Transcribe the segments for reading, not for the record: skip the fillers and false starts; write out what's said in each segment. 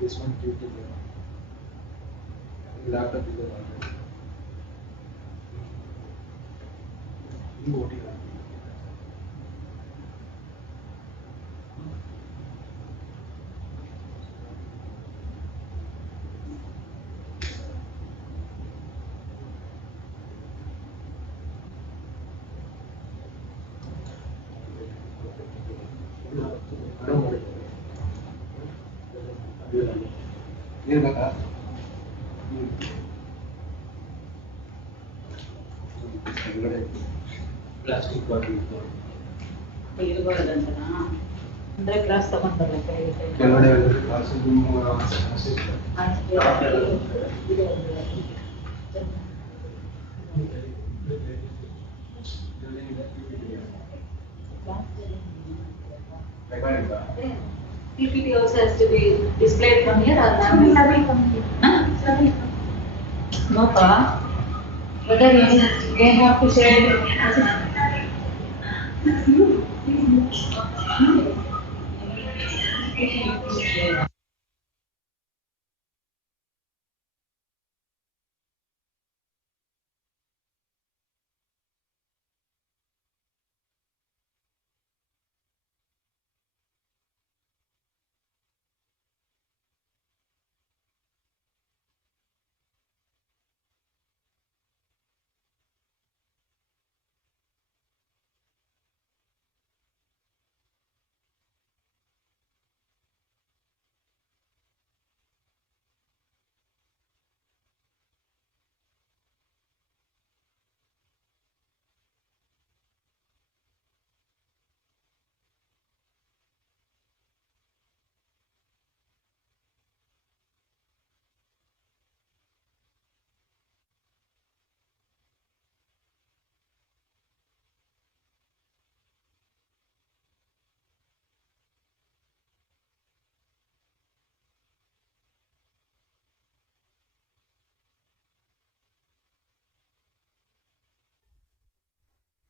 This one due to the laptop is plastic bottle. ಅಂದ್ರೆ class ತಗೊಂಡ್ಬರ್ಲ ಕೆಲವಡೆ PPT also has to be displayed from here or not? No, pa. Whether they have to share.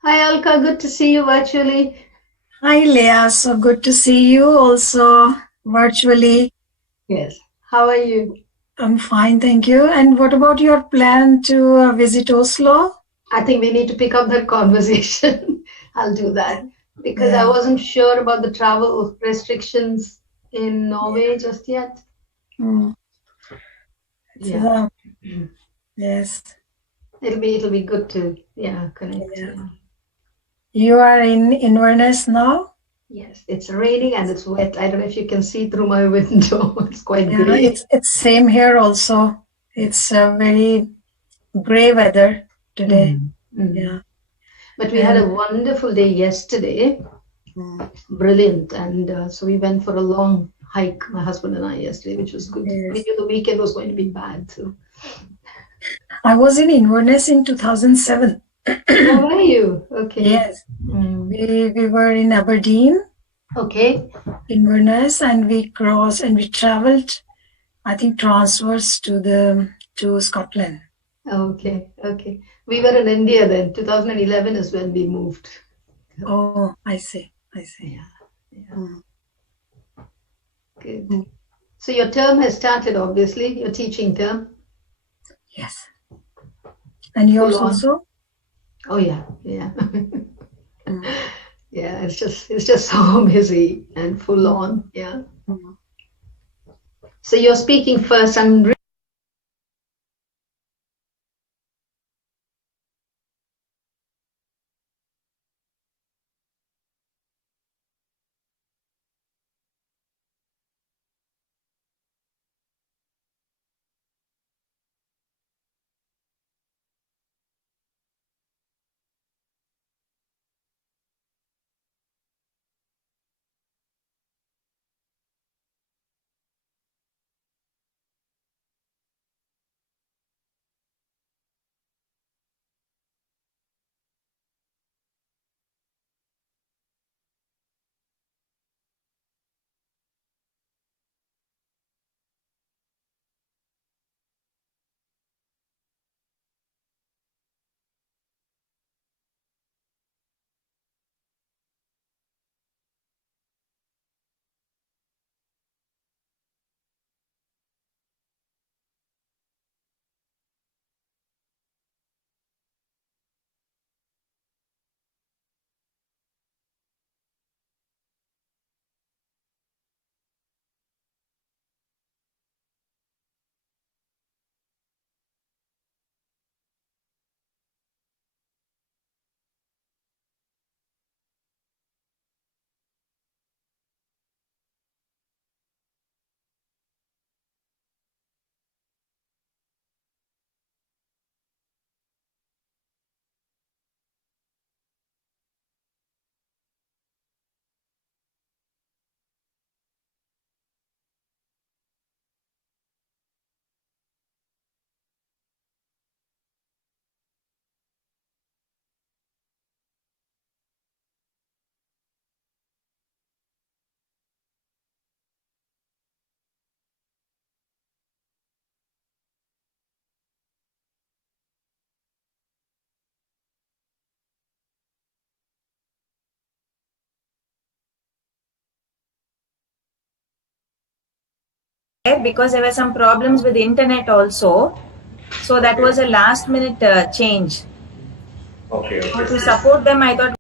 Hi Alka, good to see you virtually. Hi Leah, so good to see you also virtually. Yes. How are you? I'm fine, thank you. And what about your plan to visit Oslo? I think we need to pick up that conversation. I'll do that because I wasn't sure about the travel restrictions in Norway just yet. Yeah. Yes. It'll be good to connect. Yeah. You are in Inverness now? Yes, it's raining and it's wet. I don't know if you can see through my window. It's quite gray. It's same here also. It's very gray weather today. Yeah. But we had a wonderful day yesterday. Brilliant. And so we went for a long hike, my husband and I, yesterday, which was good. Yes. We knew the weekend was going to be bad too. I was in Inverness in 2007. How are you? Okay. Yes. We were in Aberdeen Okay. Inverness, and we crossed and we traveled, I think, transverse to Scotland. Okay. Okay. We were in India then. 2011 is when we moved. Oh, I see. I see. Yeah. Yeah. Mm. Good. Mm. So your term has started, obviously, your teaching term. Yes. And yours Full on. also? Oh yeah, yeah. Mm. Yeah, it's just so busy and full on. Yeah. Mm. So you're speaking first. Because there were some problems with the internet also. So that was a last minute change. Okay. So to support them, I thought.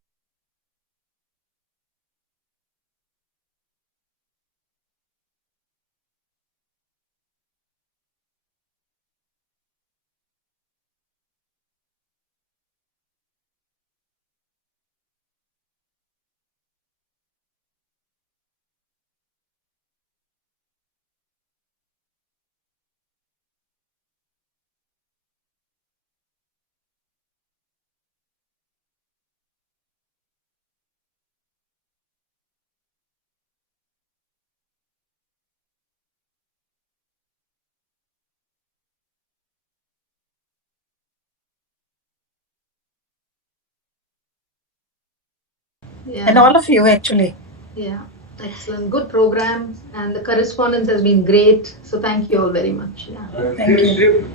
Yeah. And all of you, actually. Yeah. Excellent. Good program, and the correspondence has been great. So thank you all very much. Yeah. Thank you.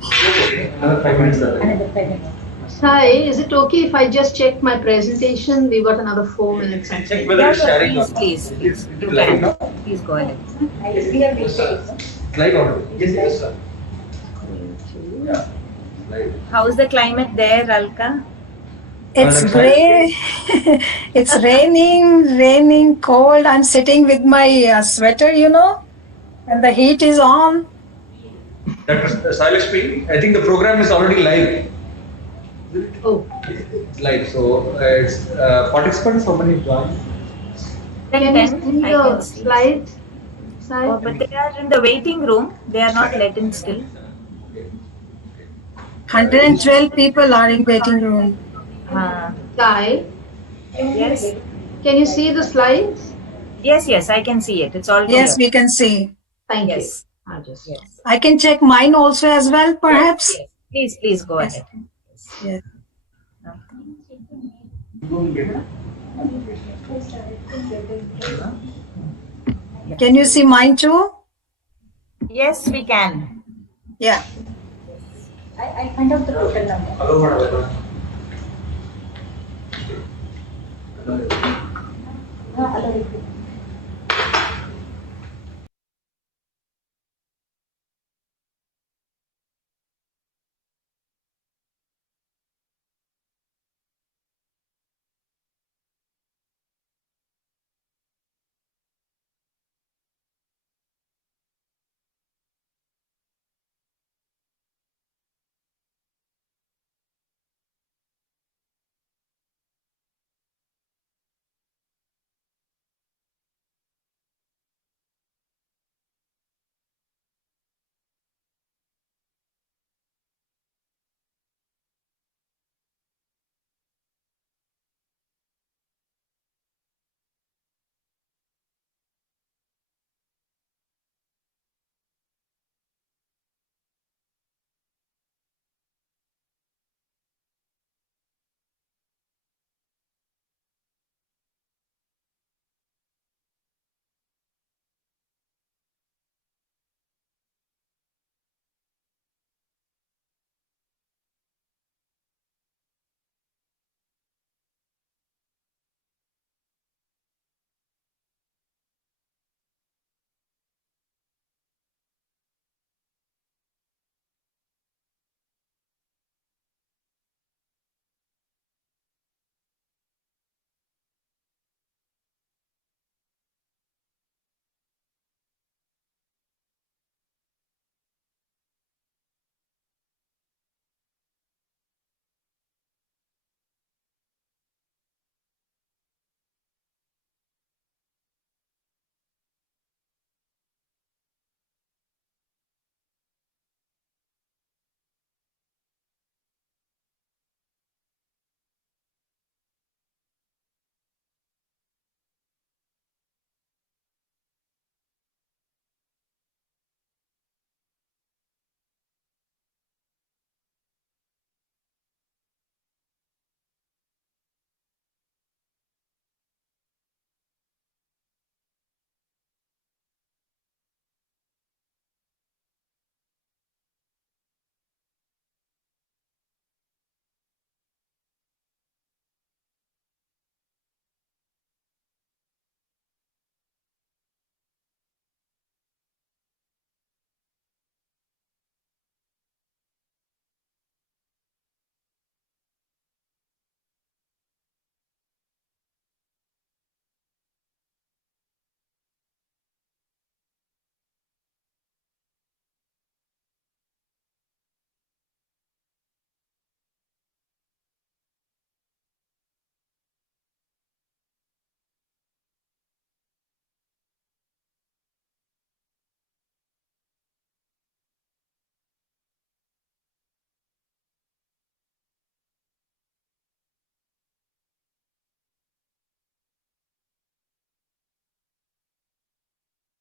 Another 5 minutes. Another 5 minutes. Hi, is it okay if I just check my presentation? We got another 4 minutes. I Check think. whether it's sharing Please, or please, please. You Live can. now? Please go ahead. Live on. Yes, sir. Yeah. Live. How's the climate there, Alka? It's Next gray. It's raining, cold. I'm sitting with my sweater, and the heat is on. Dr. Silas speaking. I think the program is already live. Oh, It's live. So it's participants. How many joined? can you see I the can see. slides? Oh, but they are in the waiting room. They are not let in still. 112 people are in waiting room. Sai, Yes. can you see the slides? Yes, I can see it. It's all Yes, clear. we can see. Thank Yes. you. I'll just. Yes. I can check mine also as well, perhaps. Yes. Please go Yes. ahead. Yes. Can you see mine too? Yes, we can. Yeah. I find out the total number. Hello, madam. Hello.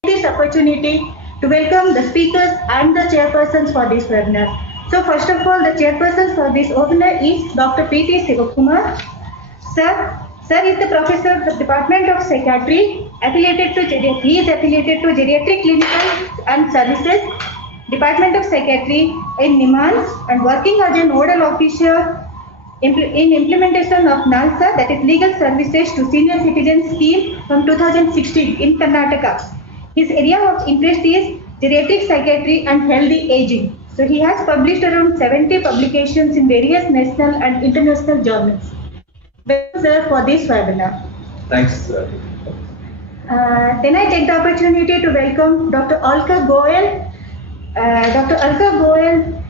This opportunity to welcome the speakers and the chairpersons for this webinar. So first of all, the chairperson for this webinar is Dr. P.T. Sivakumar. Sir is the professor of the Department of Psychiatry, he is affiliated to Geriatric Clinical and Services, Department of Psychiatry in NIMHANS, and working as a nodal officer in implementation of NALSA, that is Legal Services to Senior Citizens Scheme from 2016 in Karnataka. His area of interest is geriatric psychiatry and healthy aging. So he has published around 70 publications in various national and international journals. Welcome, sir, for this webinar. Thanks. Then I take the opportunity to welcome Dr. Alka Goel. Dr. Alka Goel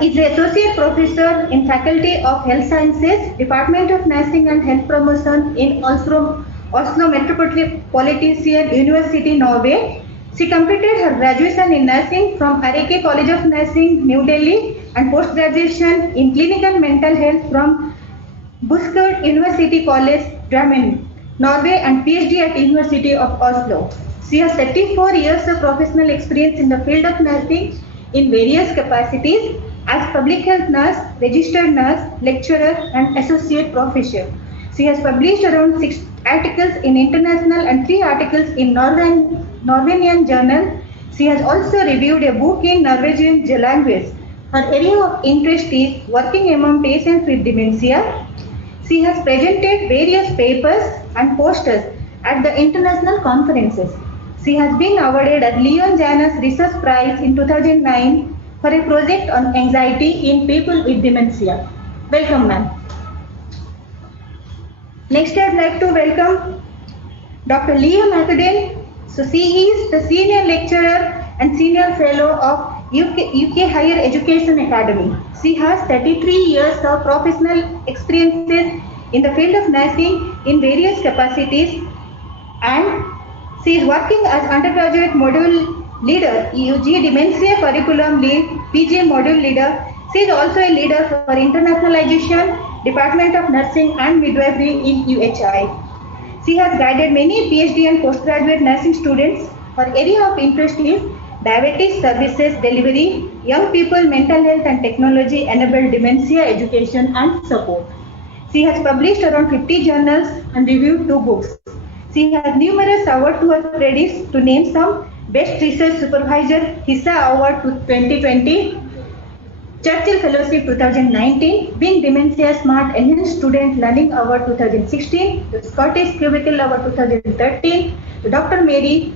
is the Associate Professor in Faculty of Health Sciences, Department of Nursing and Health Promotion in Oslo Metropolitan University, Norway. She completed her graduation in nursing from Areke College of Nursing, New Delhi, and post-graduation in clinical mental health from Buskerud University College, Drammen, Norway, and PhD at University of Oslo. She has 34 years of professional experience in the field of nursing in various capacities as public health nurse, registered nurse, lecturer, and associate professor. She has published around 6 articles in international and 3 articles in Norwegian journal. She has also reviewed a book in Norwegian language. Her area of interest is working among patients with dementia. She has presented various papers and posters at the international conferences. She has been awarded a Leon Janus Research Prize in 2009 for a project on anxiety in people with dementia. Welcome, ma'am. Next, I'd like to welcome Dr. Leo McAdam. So, she is the Senior Lecturer and Senior Fellow of UK Higher Education Academy. She has 33 years of professional experiences in the field of nursing in various capacities, and she is working as undergraduate module leader, UG Dementia Curriculum Lead, PG Module Leader. She is also a leader for internationalization, Department of Nursing and Midwifery in UHI. She has guided many PhD and postgraduate nursing students. Her area of interest is diabetes services delivery, young people, mental health and technology enabled dementia education and support. She has published around 50 journals and reviewed 2 books. She has numerous awards to her credits, to name some: Best Research Supervisor, HISA Award 2020, Churchill Fellowship 2019, Being Dementia Smart Enhanced Student Learning Award 2016, the Scottish Cubicle Award 2013, the Dr. Mary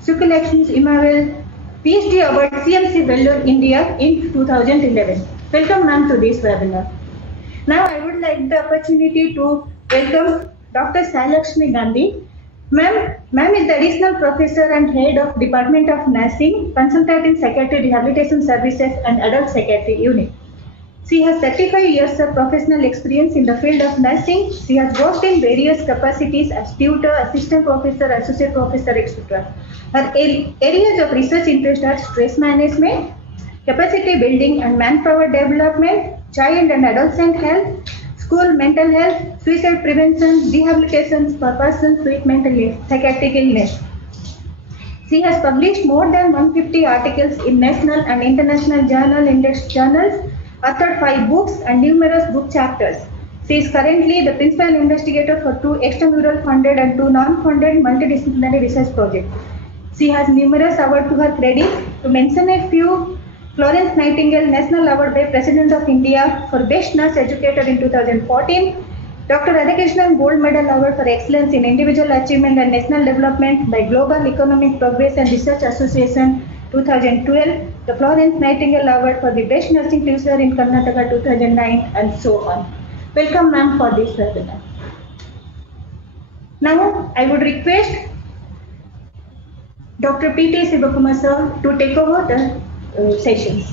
Sukulakshmi's Immanuel PhD Award CMC Vellore, India in 2011. Welcome, ma'am, to this webinar. Now, I would like the opportunity to welcome Dr. Sailakshmi Gandhi. Ma'am is the Additional Professor and Head of Department of Nursing, Consultant in Psychiatry Rehabilitation Services and Adult Psychiatry Unit. She has 35 years of professional experience in the field of nursing. She has worked in various capacities as tutor, assistant professor, associate professor, etc. Her areas of research interest are stress management, capacity building and manpower development, child and adolescent health, school mental health, suicide prevention, rehabilitation for persons with mental psychiatric illness. She has published more than 150 articles in national and international index journals, authored 5 books and numerous book chapters. She is currently the principal investigator for 2 extramural funded and 2 non-funded multidisciplinary research projects. She has numerous awards to her credit. To mention a few: Florence Nightingale National Award by President of India for Best Nurse Educator in 2014, Dr. Radhakrishnan Gold Medal Award for Excellence in Individual Achievement and National Development by Global Economic Progress and Research Association 2012, the Florence Nightingale Award for the Best Nursing Teacher in Karnataka 2009, and so on. Welcome, ma'am, for this webinar. Now, I would request Dr. P.T. Sivakumar sir to take over the sessions.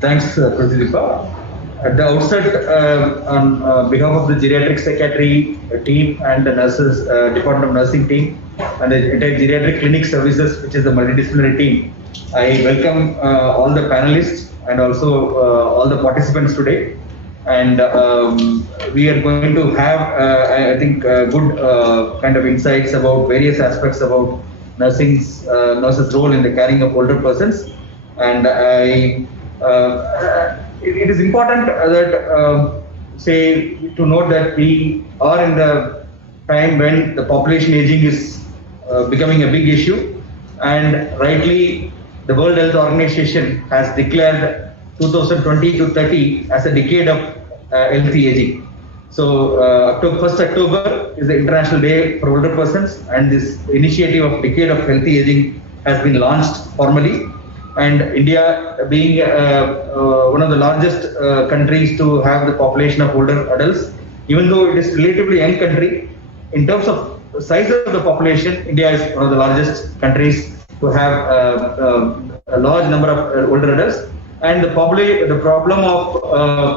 Thanks, Pradeepa. At the outset, on behalf of the geriatric psychiatry team and the nurses, Department of Nursing team, and the entire geriatric clinic services, which is the multidisciplinary team, I welcome all the panelists and also all the participants today. And we are going to have, I think, good kind of insights about various aspects about nurses' role in the caring of older persons. And it is important that to note that we are in the time when the population aging is becoming a big issue, and rightly the World Health Organization has declared 2020 to 30 as a decade of healthy aging. So 1st October is the International Day for Older Persons, and this initiative of Decade of Healthy Aging has been launched formally. And India being one of the largest countries to have the population of older adults, even though it is relatively young country, in terms of size of the population, India is one of the largest countries to have a large number of older adults. And the problem of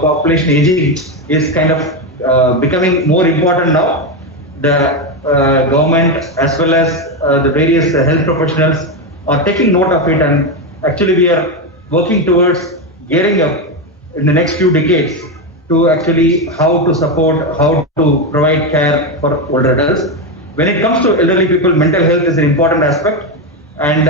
population aging is kind of becoming more important now. The government as well as the various health professionals are taking note of it, and actually we are working towards gearing up in the next few decades to actually how to support, how to provide care for older adults. When it comes to elderly people, mental health is an important aspect, and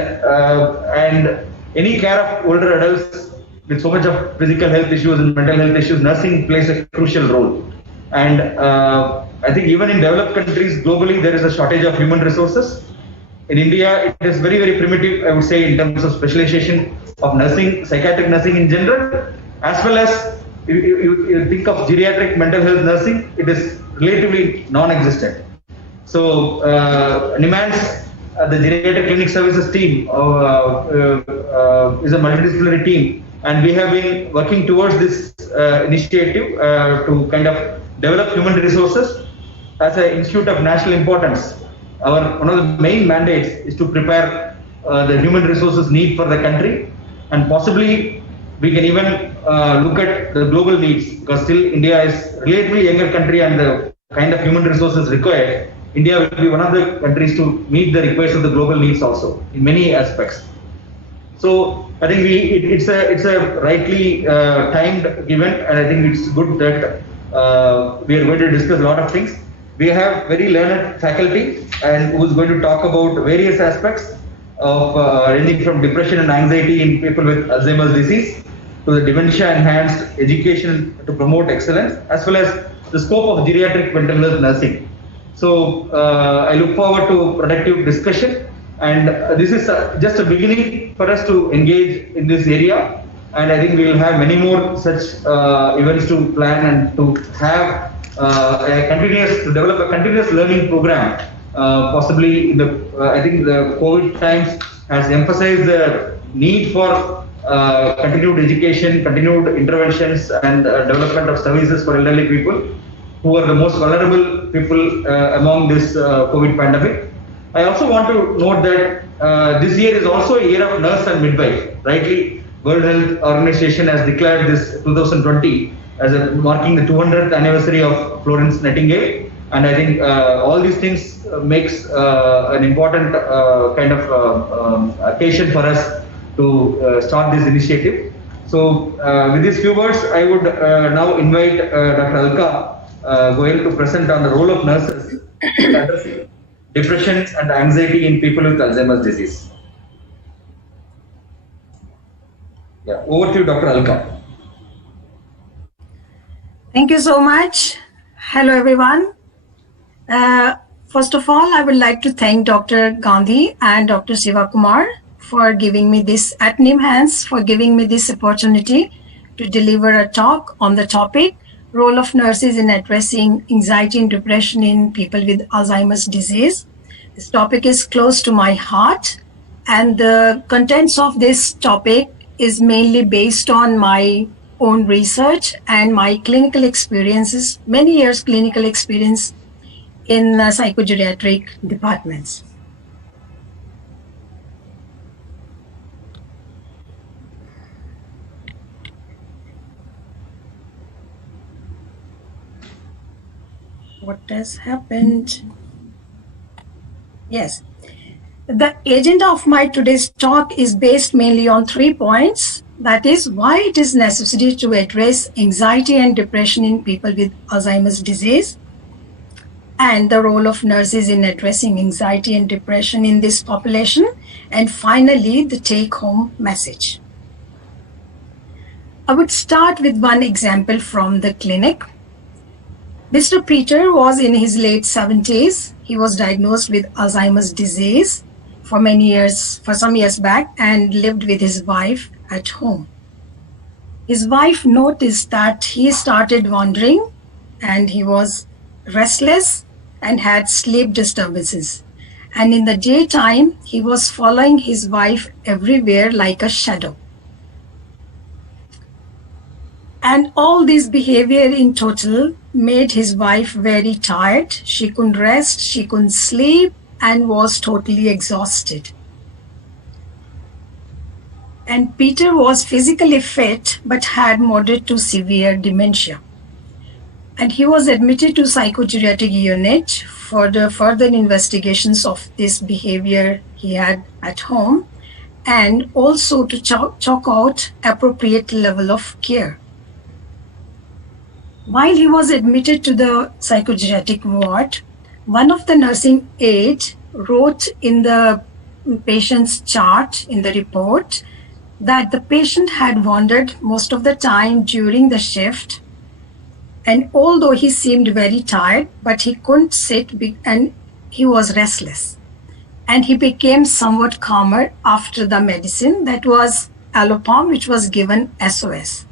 any care of older adults with so much of physical health issues and mental health issues, nursing plays a crucial role. And I think even in developed countries globally, there is a shortage of human resources. In India, it is very, very primitive, I would say, in terms of specialization of nursing, psychiatric nursing in general, as well as you think of geriatric mental health nursing, it is relatively non-existent. So, NIMHANS, the geriatric clinic services team, is a multidisciplinary team, and we have been working towards this initiative to kind of develop human resources as an institute of national importance. One of the main mandates is to prepare the human resources need for the country, and possibly we can even look at the global needs, because still India is a relatively younger country, and the kind of human resources required, India will be one of the countries to meet the requests of the global needs also in many aspects. So I think it's a rightly timed event, and I think it's good that we are going to discuss a lot of things. We have very learned faculty and who is going to talk about various aspects of ranging from depression and anxiety in people with Alzheimer's disease to the dementia-enhanced education to promote excellence, as well as the scope of geriatric mental health nursing. So I look forward to productive discussion, and this is just a beginning for us to engage in this area, and I think we will have many more such events to plan and to have to develop a continuous learning program. Possibly in the I think the COVID times has emphasized the need for continued education, continued interventions, and development of services for elderly people who are the most vulnerable people among this COVID pandemic. I also want to note that this year is also a year of nurse and midwife. Rightly, World Health Organization has declared this 2020 as marking the 200th anniversary of Florence Nightingale, and I think all these things makes an important kind of occasion for us to start this initiative. So with these few words, I would now invite Dr. Alka Goyal to present on the role of nurses in addressing depression and anxiety in people with Alzheimer's disease. Yeah, over to you, Dr. Alka. Thank you so much. Hello, everyone. First of all, I would like to thank Dr. Gandhi and Dr. Sivakumar for giving me this, at NIMHANS, for giving me this opportunity to deliver a talk on the topic, role of nurses in addressing anxiety and depression in people with Alzheimer's disease. This topic is close to my heart, and the contents of this topic is mainly based on my own research and my clinical experiences, many years clinical experience in psychogeriatric departments. What has happened? Yes. The agenda of my today's talk is based mainly on 3 points. That is, why it is necessary to address anxiety and depression in people with Alzheimer's disease, and the role of nurses in addressing anxiety and depression in this population, and finally, the take-home message. I would start with one example from the clinic. Mr. Peter was in his late 70s. He was diagnosed with Alzheimer's disease for some years back, and lived with his wife at home. His wife noticed that he started wandering, and he was restless and had sleep disturbances. And in the daytime, he was following his wife everywhere like a shadow. And all this behavior in total made his wife very tired. She couldn't rest, she couldn't sleep, and was totally exhausted. And Peter was physically fit but had moderate to severe dementia. And he was admitted to psychogeriatric unit for the further investigations of this behavior he had at home, and also to chalk out appropriate level of care. While he was admitted to the psychogeriatric ward, one of the nursing aides wrote in the patient's chart in the report that the patient had wandered most of the time during the shift, And although he seemed very tired, but he couldn't sit and he was restless. And he became somewhat calmer after the medicine that was Alopam, which was given SOS.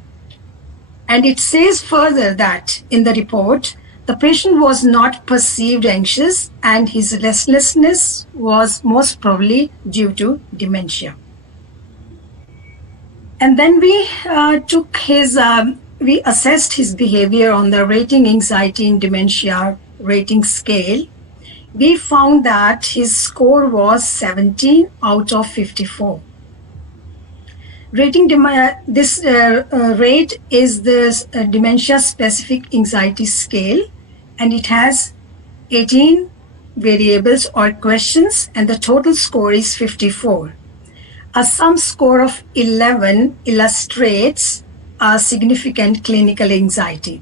And it says further that in the report, the patient was not perceived anxious and his restlessness was most probably due to dementia. And then we we assessed his behavior on the rating anxiety in dementia rating scale. We found that his score was 17 out of 54. This rate is the dementia-specific anxiety scale, and it has 18 variables or questions, and the total score is 54. A sum score of 11 illustrates a significant clinical anxiety.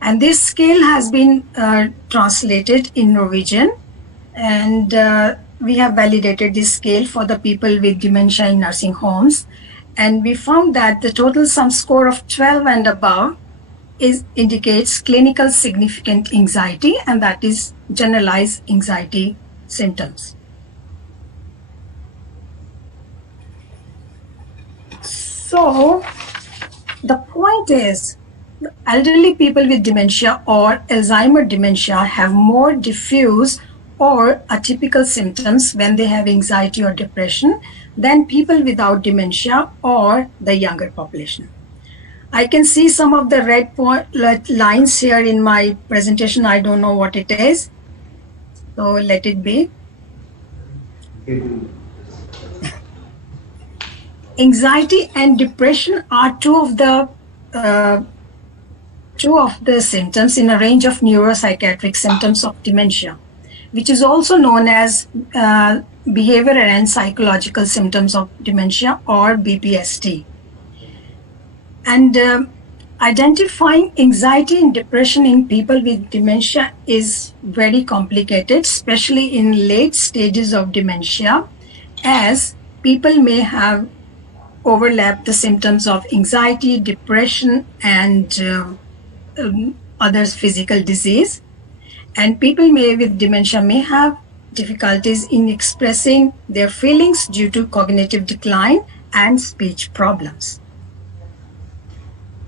And this scale has been translated in Norwegian, and we have validated this scale for the people with dementia in nursing homes. And we found that the total sum score of 12 and above indicates clinical significant anxiety, and that is generalized anxiety symptoms. So the point is, elderly people with dementia or Alzheimer dementia have more diffuse or atypical symptoms when they have anxiety or depression than people without dementia or the younger population. I can see some of the red lines here in my presentation. I don't know what it is, so let it be. Anxiety and depression are two of the symptoms in a range of neuropsychiatric symptoms of dementia, which is also known as behavioral and psychological symptoms of dementia, or BPSD. And identifying anxiety and depression in people with dementia is very complicated, especially in late stages of dementia, as people may have overlapped the symptoms of anxiety, depression, and other physical disease. And people with dementia may have difficulties in expressing their feelings due to cognitive decline and speech problems.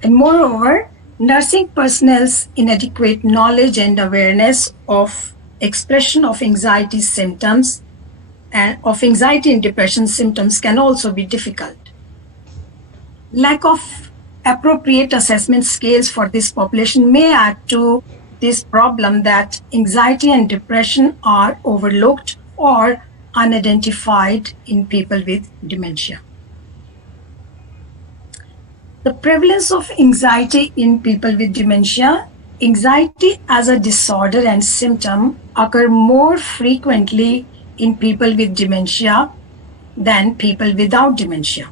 And moreover, nursing personnel's inadequate knowledge and awareness of expression of anxiety symptoms and of anxiety and depression symptoms can also be difficult. Lack of appropriate assessment scales for this population may add to this problem that anxiety and depression are overlooked or unidentified in people with dementia. The prevalence of anxiety in people with dementia. Anxiety as a disorder and symptom occur more frequently in people with dementia than people without dementia.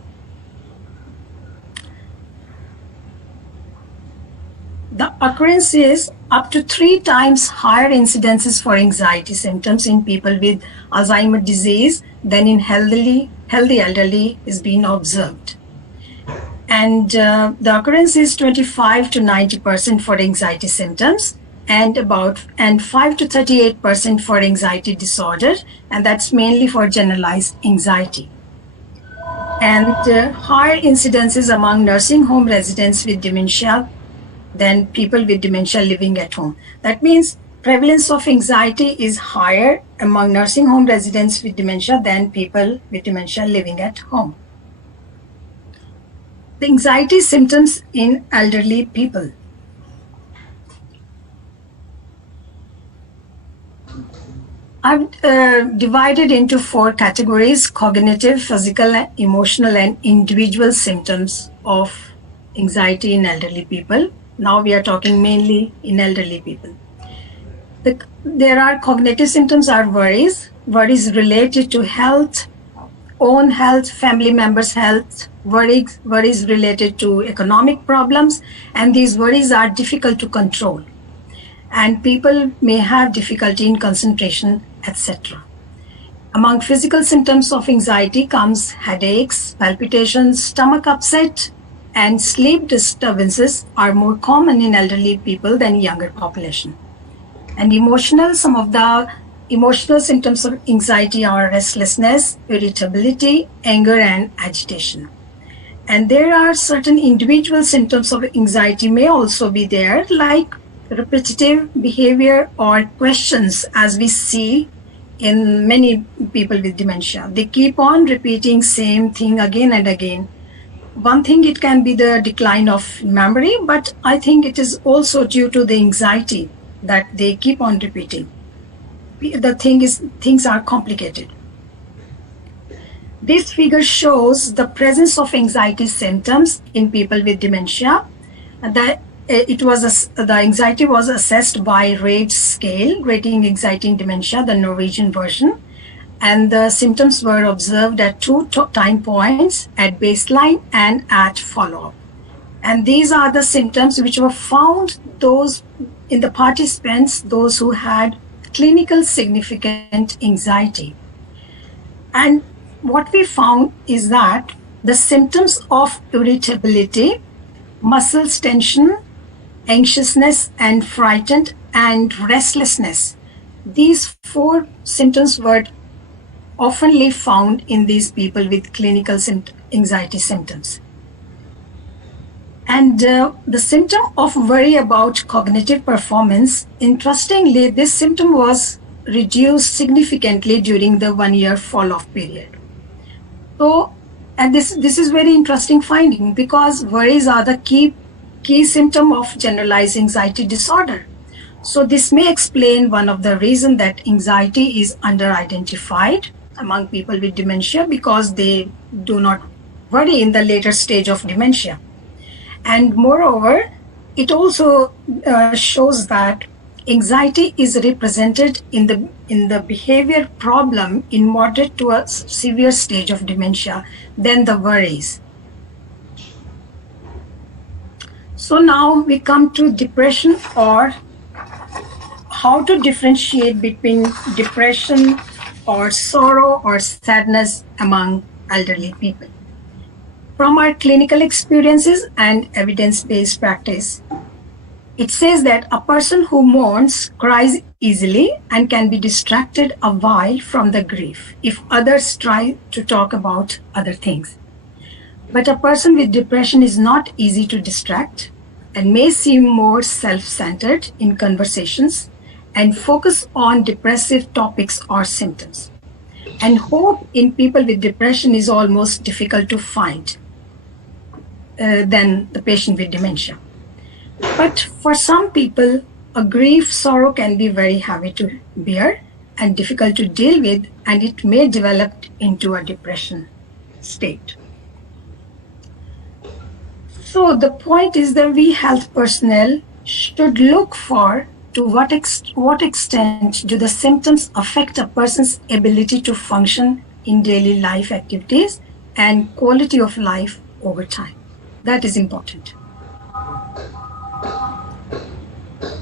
The occurrence is up to 3 times higher incidences for anxiety symptoms in people with Alzheimer's disease than in healthy elderly is being observed. And the occurrence is 25 to 90% for anxiety symptoms and 5 to 38% for anxiety disorder, and that's mainly for generalized anxiety. And higher incidences among nursing home residents with dementia than people with dementia living at home. That means prevalence of anxiety is higher among nursing home residents with dementia than people with dementia living at home. The anxiety symptoms in elderly people. I've divided into 4 categories: cognitive, physical, emotional, and individual symptoms of anxiety in elderly people. Now we are talking mainly in elderly people. There are cognitive symptoms are worries related to health, own health, family members' health, worries related to economic problems, and these worries are difficult to control. And people may have difficulty in concentration, etc. Among physical symptoms of anxiety comes headaches, palpitations, stomach upset, and sleep disturbances are more common in elderly people than younger population. And some of the emotional symptoms of anxiety are restlessness, irritability, anger, and agitation. And there are certain individual symptoms of anxiety may also be there, like repetitive behavior or questions, as we see in many people with dementia. They keep on repeating same thing again and again. One thing, it can be the decline of memory, but I think it is also due to the anxiety that they keep on repeating. The thing is, things are complicated. This figure shows the presence of anxiety symptoms in people with dementia. The anxiety was assessed by RAGE scale, rating anxiety in dementia, the Norwegian version. And the symptoms were observed at 2 time points, at baseline and at follow-up. And these are the symptoms which were found those in the participants, those who had clinical significant anxiety. And what we found is that the symptoms of irritability, muscle tension, anxiousness and frightened, and restlessness, these 4 symptoms were oftenly found in these people with clinical anxiety symptoms. And the symptom of worry about cognitive performance, interestingly, this symptom was reduced significantly during the 1-year follow-up period. So, and this is very interesting finding, because worries are the key symptom of generalized anxiety disorder. So this may explain one of the reasons that anxiety is under-identified among people with dementia, because they do not worry in the later stage of dementia. And moreover, it also shows that anxiety is represented in the behavior problem in moderate to a severe stage of dementia than the worries. So now we come to depression, or how to differentiate between depression or sorrow or sadness among elderly people. From our clinical experiences and evidence-based practice, it says that a person who mourns cries easily and can be distracted a while from the grief if others try to talk about other things. But a person with depression is not easy to distract and may seem more self-centered in conversations and focus on depressive topics or symptoms. And hope in people with depression is almost difficult to find than the patient with dementia. But for some people, a grief sorrow can be very heavy to bear and difficult to deal with, and it may develop into a depression state. So the point is that we health personnel should look for to what extent do the symptoms affect a person's ability to function in daily life activities and quality of life over time. That is important.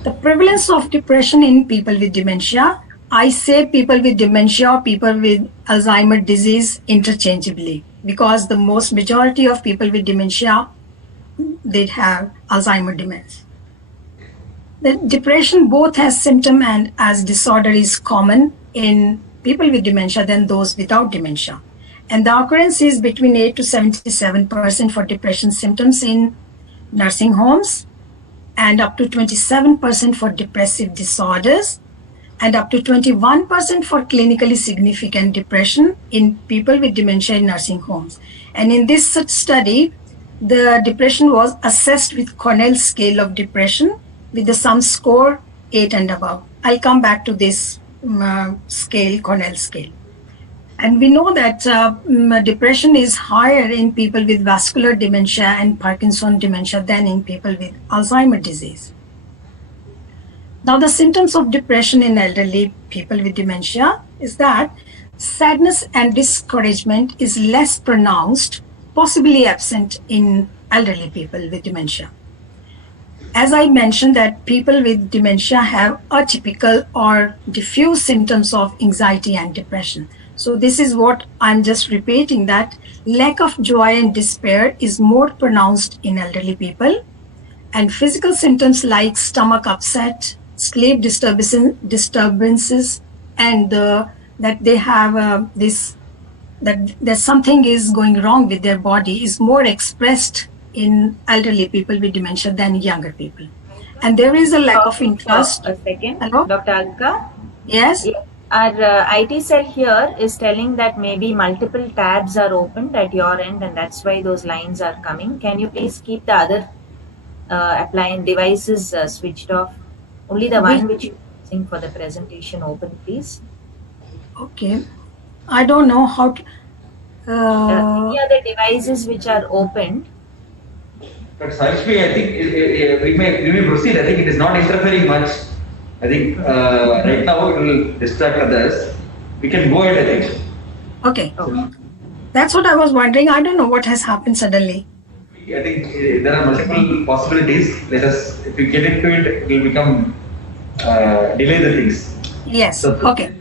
The prevalence of depression in people with dementia. I say people with dementia or people with Alzheimer's disease interchangeably, because the most majority of people with dementia, they have Alzheimer's dementia. The depression both as symptom and as disorder is common in people with dementia than those without dementia. And the occurrence is between 8 to 77% for depression symptoms in nursing homes, and up to 27% for depressive disorders, and up to 21% for clinically significant depression in people with dementia in nursing homes. And in this study, the depression was assessed with Cornell scale of depression with the sum score 8 and above. I'll come back to this scale, Cornell scale. And we know that depression is higher in people with vascular dementia and Parkinson dementia than in people with Alzheimer's disease. Now, the symptoms of depression in elderly people with dementia is that sadness and discouragement is less pronounced, possibly absent in elderly people with dementia. As I mentioned, that people with dementia have atypical or diffuse symptoms of anxiety and depression. So this is what I'm just repeating, that lack of joy and despair is more pronounced in elderly people, and physical symptoms like stomach upset, sleep disturbances, and that they have that something is going wrong with their body is more expressed in elderly people with dementia than younger people. And there is a lack of interest. A second. Hello? Dr. Alka? Yes? Our IT cell here is telling that maybe multiple tabs are opened at your end and that's why those lines are coming. Can you please keep the other appliance devices switched off? Only the one which you're using for the presentation open, please. Okay. I don't know how to... Any other devices which are opened? But Sarshmi, I think we may proceed. I think it is not interfering much. I think right now it will distract others. We can go ahead, I think. Okay. That's what I was wondering. I don't know what has happened suddenly. I think there are multiple possibilities. Let us, if we get into it, it will become delay the things. Yes. So, Okay.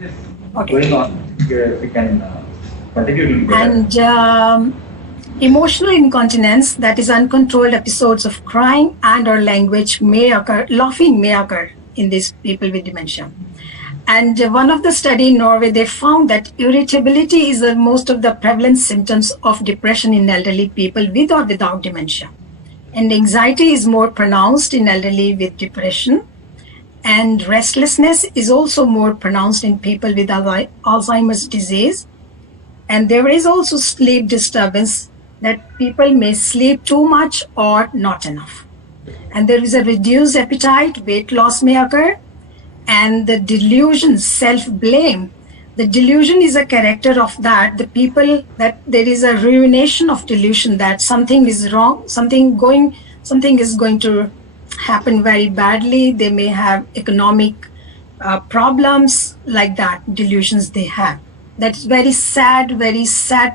Going on, we can continue. And emotional incontinence, that is uncontrolled episodes of crying and or language may occur, laughing may occur in these people with dementia. And one of the study in Norway, they found that irritability is most of the prevalent symptoms of depression in elderly people with or without dementia. And anxiety is more pronounced in elderly with depression. And restlessness is also more pronounced in people with Alzheimer's disease. And there is also sleep disturbance, that people may sleep too much or not enough. And there is a reduced appetite, weight loss may occur, and the delusion, self-blame. The delusion is a character of that, the people, that there is a ruination of delusion that something is wrong, something is going to happen very badly. They may have economic problems, like that, delusions they have. That's very sad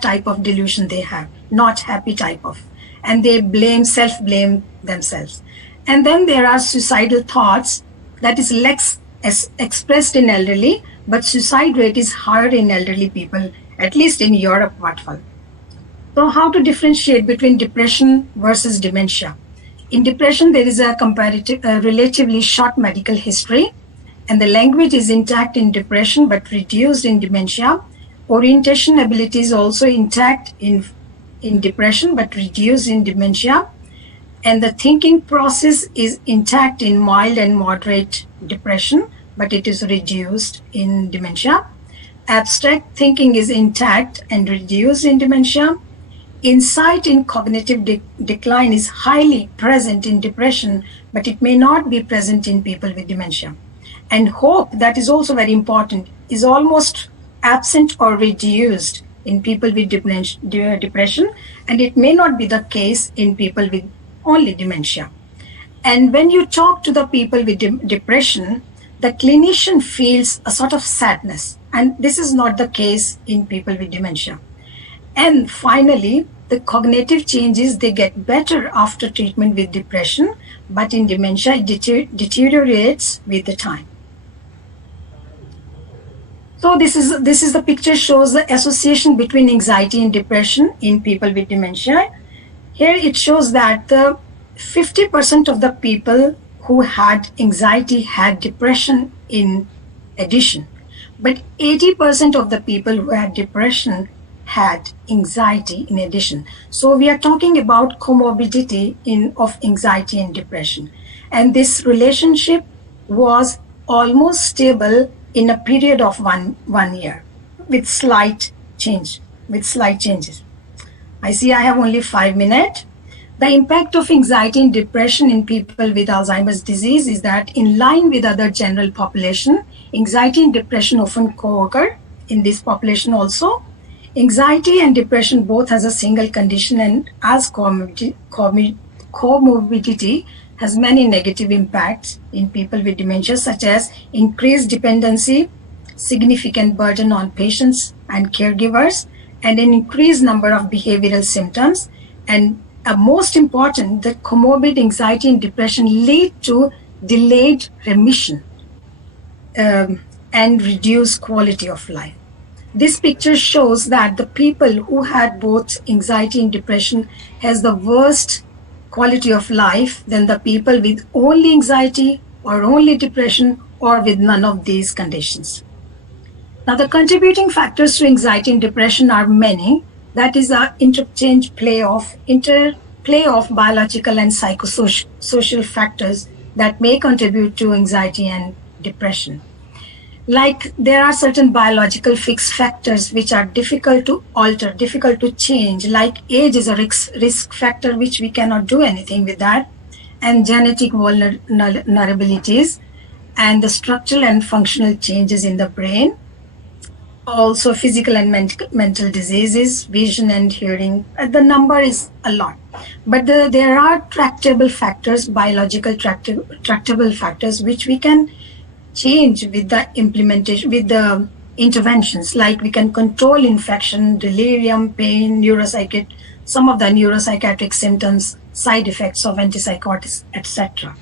type of delusion they have, not happy type of. And they self-blame themselves. And then there are suicidal thoughts, that is less expressed in elderly, but suicide rate is higher in elderly people, at least in Europe. So how to differentiate between depression versus dementia? In depression, there is a relatively short medical history, and the language is intact in depression but reduced in dementia. Orientation ability is also intact in depression but reduced in dementia. And the thinking process is intact in mild and moderate depression, but it is reduced in dementia. Abstract thinking is intact and reduced in dementia. Insight in cognitive decline is highly present in depression, but it may not be present in people with dementia. And hope, that is also very important, is almost absent or reduced in people with depression, and it may not be the case in people with only dementia. And when you talk to the people with depression, the clinician feels a sort of sadness, and this is not the case in people with dementia. And finally, the cognitive changes, they get better after treatment with depression, but in dementia, it deteriorates with the time. So this is the picture, shows the association between anxiety and depression in people with dementia. Here it shows that 50% of the people who had anxiety had depression in addition, but 80% of the people who had depression had anxiety in addition. So we are talking about comorbidity of anxiety and depression. And this relationship was almost stable in a period of one year with slight changes. I see I have only 5 minutes. The impact of anxiety and depression in people with Alzheimer's disease is that, in line with other general population, anxiety and depression often co-occur in this population also. Anxiety and depression both has a single condition, and as comorbidity has many negative impacts in people with dementia, such as increased dependency, significant burden on patients and caregivers, and an increased number of behavioral symptoms. And most important, the comorbid anxiety and depression lead to delayed remission and reduced quality of life. This picture shows that the people who had both anxiety and depression has the worst quality of life than the people with only anxiety or only depression or with none of these conditions. Now, the contributing factors to anxiety and depression are many. That is the interplay of biological and psychosocial factors that may contribute to anxiety and depression. Like there are certain biological fixed factors which are difficult to alter, difficult to change, like age is a risk factor which we cannot do anything with that, and genetic vulnerabilities, and the structural and functional changes in the brain, also physical and mental diseases, vision and hearing. The number is a lot, but there are tractable factors, biological tractable factors which we can change with the implementation, with the interventions, like we can control infection, delirium, pain, some of the neuropsychiatric symptoms, side effects of antipsychotics, etc.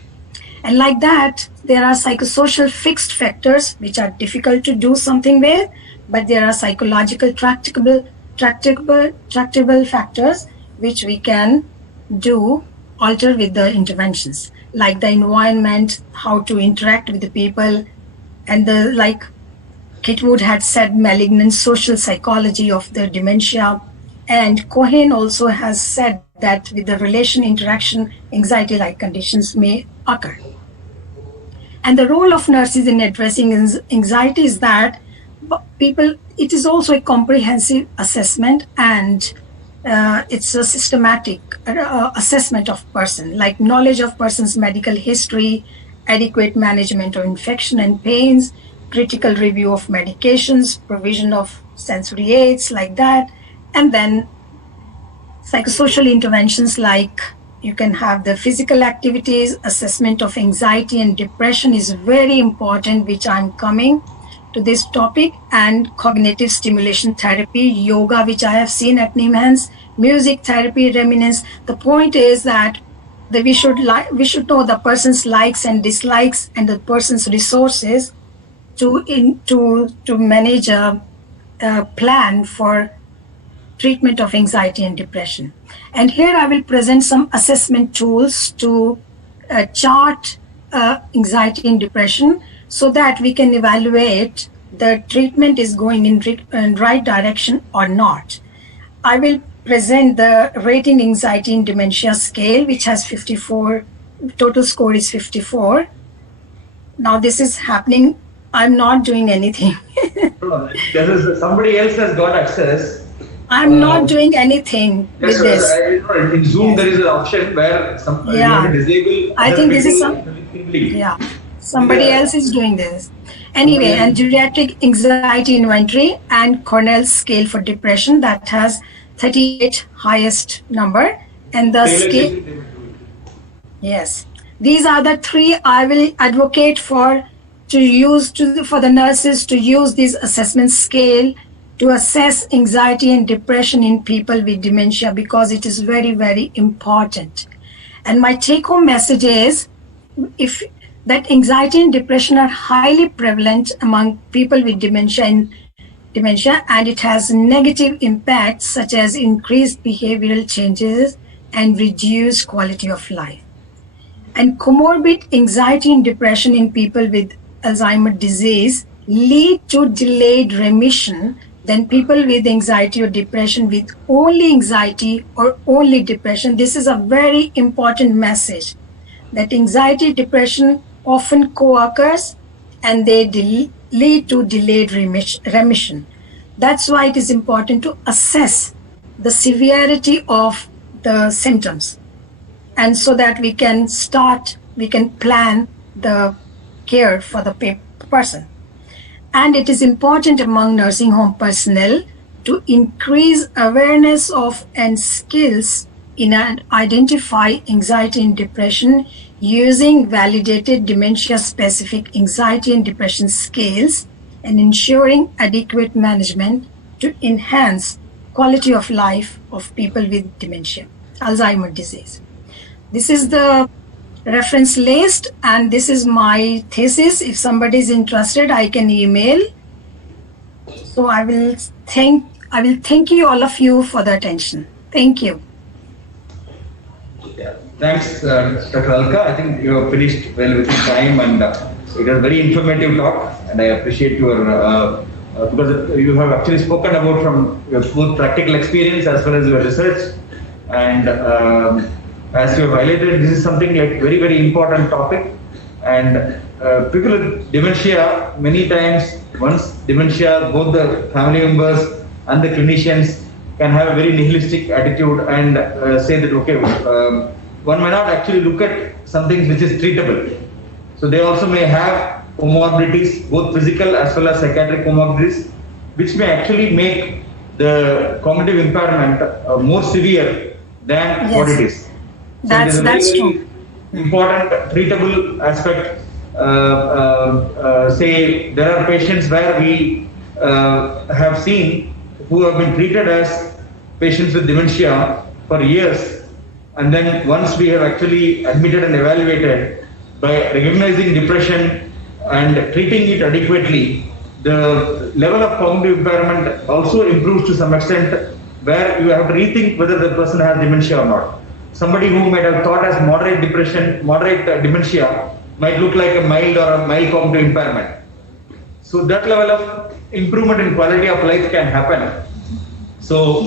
And like that, there are psychosocial fixed factors which are difficult to do something with, but there are psychological tractable factors which we can alter with the interventions, like the environment, how to interact with the people, and like Kate Wood had said, malignant social psychology of the dementia. And Cohen also has said that with the relation interaction, anxiety-like conditions may occur. And the role of nurses in addressing anxiety is that it is also a comprehensive assessment, and it's a systematic assessment of person, like knowledge of person's medical history, adequate management of infection and pains, critical review of medications, provision of sensory aids, like that. And then psychosocial interventions, like you can have the physical activities. Assessment of anxiety and depression is very important, which I'm coming to this topic, and cognitive stimulation therapy, yoga, which I have seen at NIMHANS, music therapy, reminiscence. The point is that we should know the person's likes and dislikes and the person's resources to manage a plan for treatment of anxiety and depression. And here I will present some assessment tools to chart anxiety and depression, so that we can evaluate the treatment is going in right direction or not. I will present the rating anxiety and dementia scale, which has 54, total score is 54. Now this is happening, I'm not doing anything. Somebody else has got access. I'm not doing anything with this. In Zoom, there is an option where you have to disable. I think this is somebody else is doing this. Anyway, and geriatric anxiety inventory and Cornell's scale for depression, that has 38 highest number, and the scale. Yes, these are the three I will advocate for the nurses to use this assessment scale to assess anxiety and depression in people with dementia, because it is very, very important. And my take-home message is, that anxiety and depression are highly prevalent among people with dementia, and it has negative impacts such as increased behavioral changes and reduced quality of life. And comorbid anxiety and depression in people with Alzheimer's disease lead to delayed remission than people with anxiety or depression with only anxiety or only depression. This is a very important message, that anxiety, depression often co-occurs and they lead to delayed remission. That's why it is important to assess the severity of the symptoms, and so that we can plan the care for the person. And it is important among nursing home personnel to increase awareness of and skills in identify anxiety and depression using validated dementia-specific anxiety and depression scales, and ensuring adequate management to enhance quality of life of people with dementia, Alzheimer's disease. This is the reference list, and this is my thesis. If somebody is interested, I can email. So I will thank you all of you for the attention. Thank you. Yeah. Thanks, Dr. Alka. I think you have finished well within time, and it was a very informative talk, and I appreciate your because you have actually spoken about from your both practical experience as well as your research, and as you have highlighted, this is something like very, very important topic, and people with dementia, many times once dementia, both the family members and the clinicians can have a very nihilistic attitude and say that okay, one may not actually look at something which is treatable. So they also may have comorbidities, both physical as well as psychiatric comorbidities, which may actually make the cognitive impairment more severe than what it is. So That's it is a very true. important treatable aspect. Say there are patients where we have seen who have been treated as patients with dementia for years, and then once we have actually admitted and evaluated, by recognizing depression and treating it adequately, the level of cognitive impairment also improves to some extent, where you have to rethink whether the person has dementia or not. Somebody who might have thought as moderate depression, moderate dementia, might look like a mild or a mild cognitive impairment. So that level of improvement in quality of life can happen. So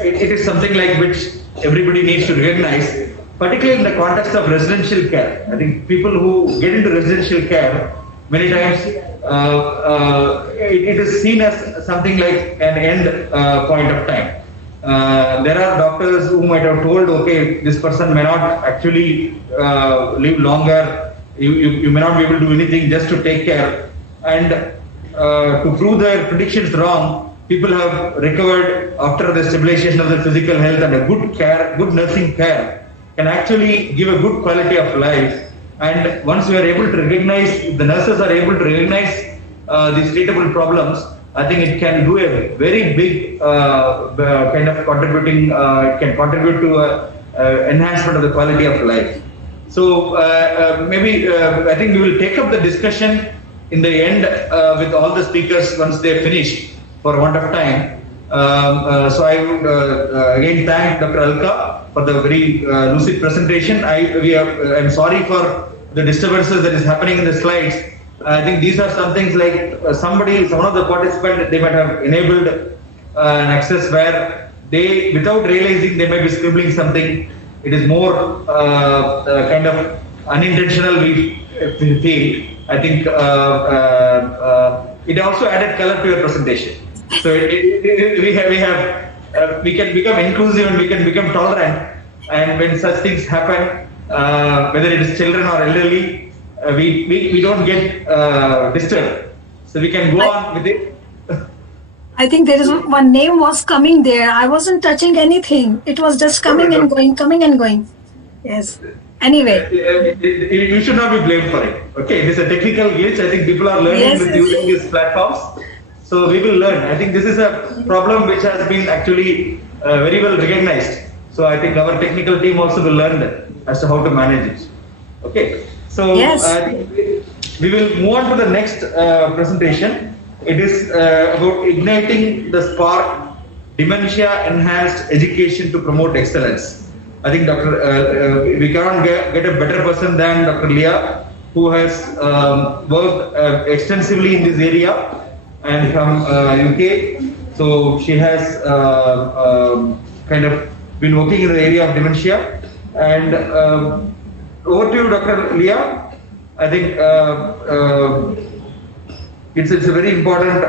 it is something like which everybody needs to recognize, particularly in the context of residential care. I think people who get into residential care, many times it is seen as something like an end point of time. There are doctors who might have told, okay, this person may not actually live longer, you may not be able to do anything just to take care. And to prove their predictions wrong, people have recovered after the stabilization of their physical health, and a good care, good nursing care can actually give a good quality of life. And once we are able to recognize, the nurses are able to recognize these treatable problems, I think it can do a very big kind of contributing, it can contribute to enhancement of the quality of life. So maybe I think we will take up the discussion in the end with all the speakers once they finish for want of time. So I would again thank Dr. Alka for the very lucid presentation. I'm sorry for the disturbances that is happening in the slides. I think these are some things like some of the participants, they might have enabled an access where they, without realizing, they may be scribbling something. It is more kind of unintentional, we feel. I think it also added color to your presentation. So we can become inclusive and we can become tolerant. And when such things happen, whether it is children or elderly, we don't get disturbed. So we can go on with it. I think there is one name was coming there. I wasn't touching anything. It was just coming and going, coming and going. Yes. Anyway. You should not be blamed for it. Okay, it is a technical glitch. I think people are learning with using these platforms. So we will learn. I think this is a problem which has been actually very well recognized. So I think our technical team also will learn that as to how to manage it. Okay. So we will move on to the next presentation. It is about igniting the spark, dementia enhanced education to promote excellence. I think we cannot get a better person than Dr. Leah, who has worked extensively in this area and from UK. So she has kind of been working in the area of dementia. And over to you, Dr. Leah. I think it's a very important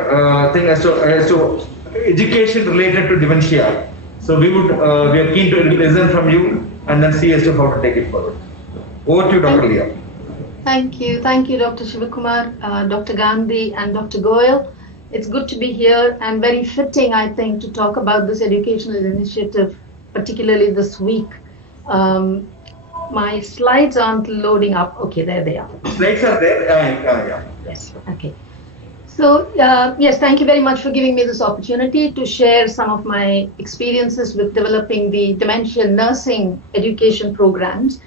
thing as to education related to dementia. So we are keen to listen from you and then see as to how to take it forward. Over to you, Dr. Leah. Thank you, Dr. Shivakumar, Dr. Gandhi, and Dr. Goyal. It's good to be here and very fitting, I think, to talk about this educational initiative, particularly this week. My slides aren't loading up. Okay, there they are. Slides are there. Yeah. Yes. Okay. So yes, thank you very much for giving me this opportunity to share some of my experiences with developing the dementia nursing education programs,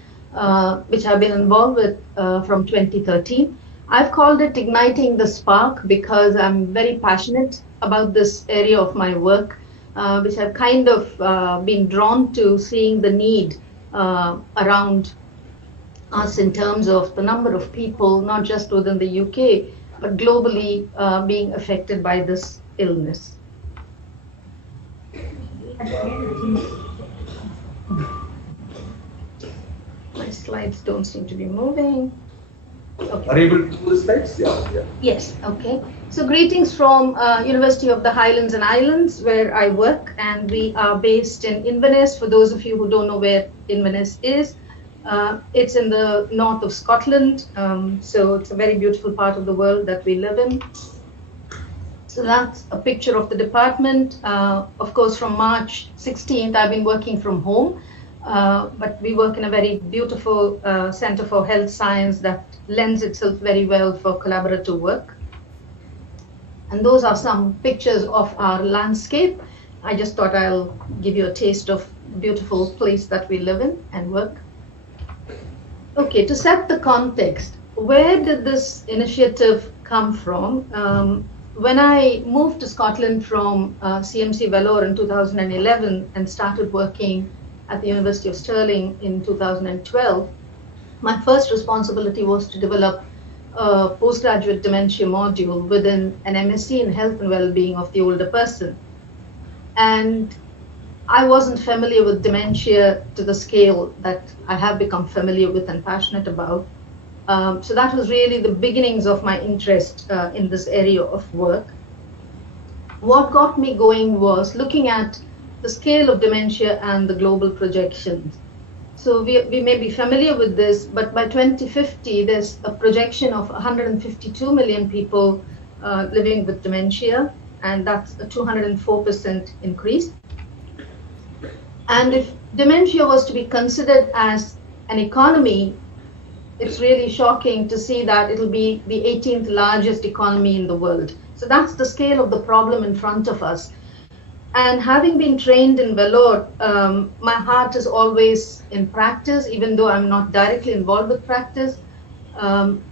which I've been involved with from 2013. I've called it Igniting the Spark because I'm very passionate about this area of my work, which I've kind of been drawn to seeing the need around us in terms of the number of people, not just within the UK, but globally being affected by this illness. My slides don't seem to be moving. Okay. Are you able to do the slides? Yeah. Yes, okay. So greetings from University of the Highlands and Islands, where I work, and we are based in Inverness. For those of you who don't know where Inverness is, it's in the north of Scotland, so it's a very beautiful part of the world that we live in. So that's a picture of the department. Of course, from March 16th, I've been working from home, but we work in a very beautiful Center for Health Science that lends itself very well for collaborative work. And those are some pictures of our landscape. I just thought I'll give you a taste of the beautiful place that we live in and work. Okay, to set the context, where did this initiative come from? When I moved to Scotland from CMC Vellore in 2011 and started working at the University of Stirling in 2012, my first responsibility was to develop a postgraduate dementia module within an MSc in health and well-being of the older person. And I wasn't familiar with dementia to the scale that I have become familiar with and passionate about. So that was really the beginnings of my interest in this area of work. What got me going was looking at the scale of dementia and the global projections. So we may be familiar with this, but by 2050, there's a projection of 152 million people living with dementia, and that's a 204% increase. And if dementia was to be considered as an economy, it's really shocking to see that it'll be the 18th largest economy in the world. So that's the scale of the problem in front of us. And having been trained in Vellore, my heart is always in practice, even though I'm not directly involved with practice.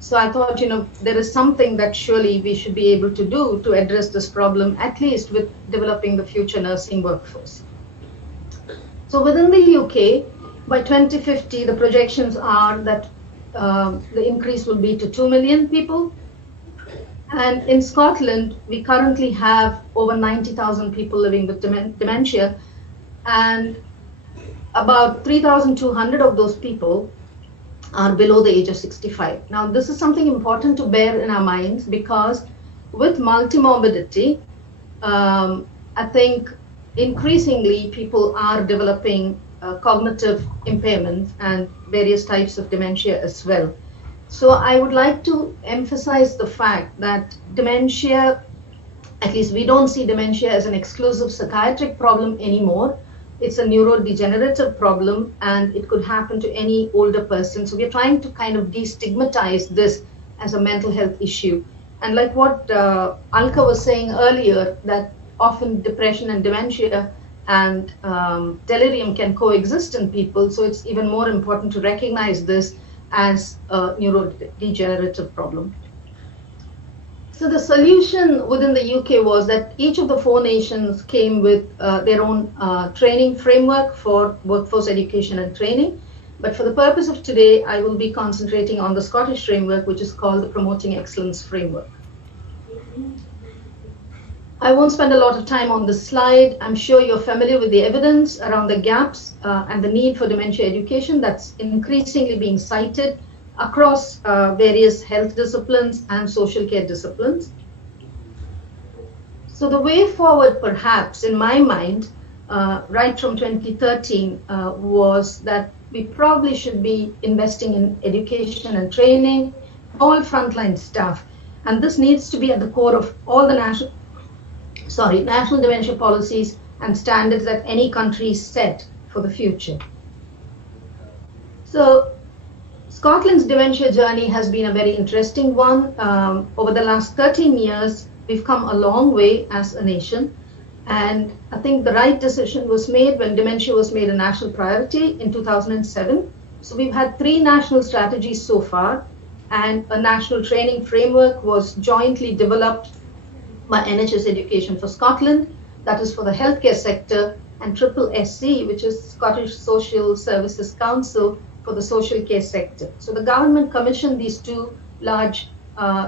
So I thought, there is something that surely we should be able to do to address this problem, at least with developing the future nursing workforce. So within the UK, by 2050, the projections are that the increase will be to 2 million people. And in Scotland, we currently have over 90,000 people living with dementia, and about 3,200 of those people are below the age of 65. Now, this is something important to bear in our minds, because with multimorbidity, I think increasingly people are developing cognitive impairments and various types of dementia as well. So I would like to emphasize the fact that dementia, at least we don't see dementia as an exclusive psychiatric problem anymore. It's a neurodegenerative problem, and it could happen to any older person. So we're trying to kind of destigmatize this as a mental health issue. And like what Alka was saying earlier, that often depression and dementia and delirium can coexist in people. So it's even more important to recognize this as a neurodegenerative problem. So the solution within the UK was that each of the 4 nations came with their own training framework for workforce education and training. But for the purpose of today, I will be concentrating on the Scottish framework, which is called the Promoting Excellence Framework. I won't spend a lot of time on this slide. I'm sure you're familiar with the evidence around the gaps and the need for dementia education that's increasingly being cited across various health disciplines and social care disciplines. So the way forward, perhaps, in my mind, right from 2013, was that we probably should be investing in education and training, all frontline staff. And this needs to be at the core of all the national dementia policies and standards that any country set for the future. So Scotland's dementia journey has been a very interesting one. Over the last 13 years, we've come a long way as a nation. And I think the right decision was made when dementia was made a national priority in 2007. So we've had 3 national strategies so far. and a national training framework was jointly developed by NHS Education for Scotland, that is for the healthcare sector, and SSC, which is Scottish Social Services Council, for the social care sector. So the government commissioned these two large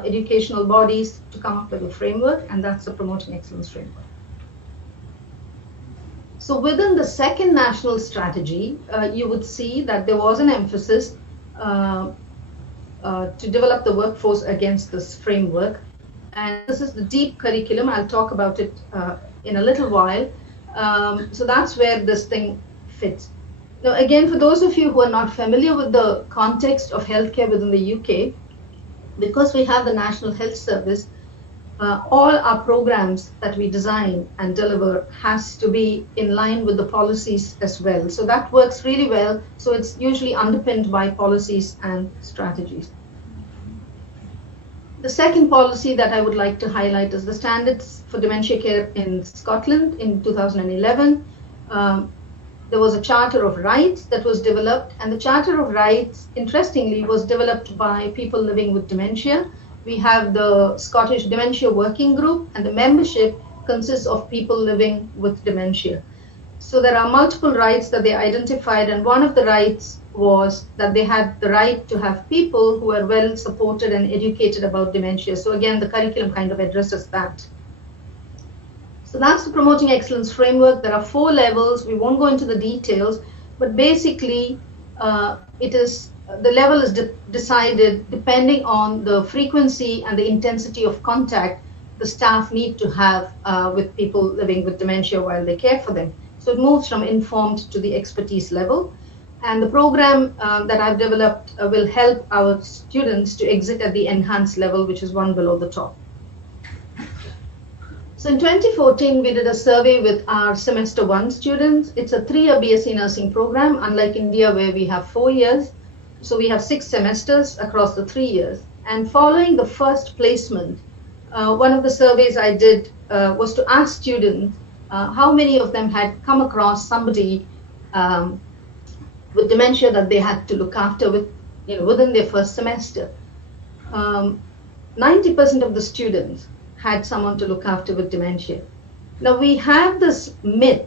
educational bodies to come up with a framework, and that's the Promoting Excellence Framework. So within the second national strategy, you would see that there was an emphasis to develop the workforce against this framework. And this is the deep curriculum. I'll talk about it in a little while. So that's where this thing fits. Now, again, for those of you who are not familiar with the context of healthcare within the UK, because we have the National Health Service, all our programs that we design and deliver has to be in line with the policies as well. So that works really well. So it's usually underpinned by policies and strategies. The second policy that I would like to highlight is the standards for dementia care in Scotland in 2011. There was a Charter of Rights that was developed, and the Charter of Rights, interestingly, was developed by people living with dementia. We have the Scottish Dementia Working Group, and the membership consists of people living with dementia. So there are multiple rights that they identified, and one of the rights was that they had the right to have people who are well supported and educated about dementia. So again, the curriculum kind of addresses that. So that's the Promoting Excellence Framework. There are 4 levels. We won't go into the details, but basically the level is decided depending on the frequency and the intensity of contact the staff need to have with people living with dementia while they care for them. So it moves from informed to the expertise level. And the program that I've developed will help our students to exit at the enhanced level, which is one below the top. So in 2014, we did a survey with our semester 1 students. It's a 3-year BSc nursing program, unlike India where we have 4 years. So we have 6 semesters across the 3 years. And following the first placement, one of the surveys I did was to ask students how many of them had come across somebody with dementia that they had to look after within their first semester. 90% of the students had someone to look after with dementia. Now we have this myth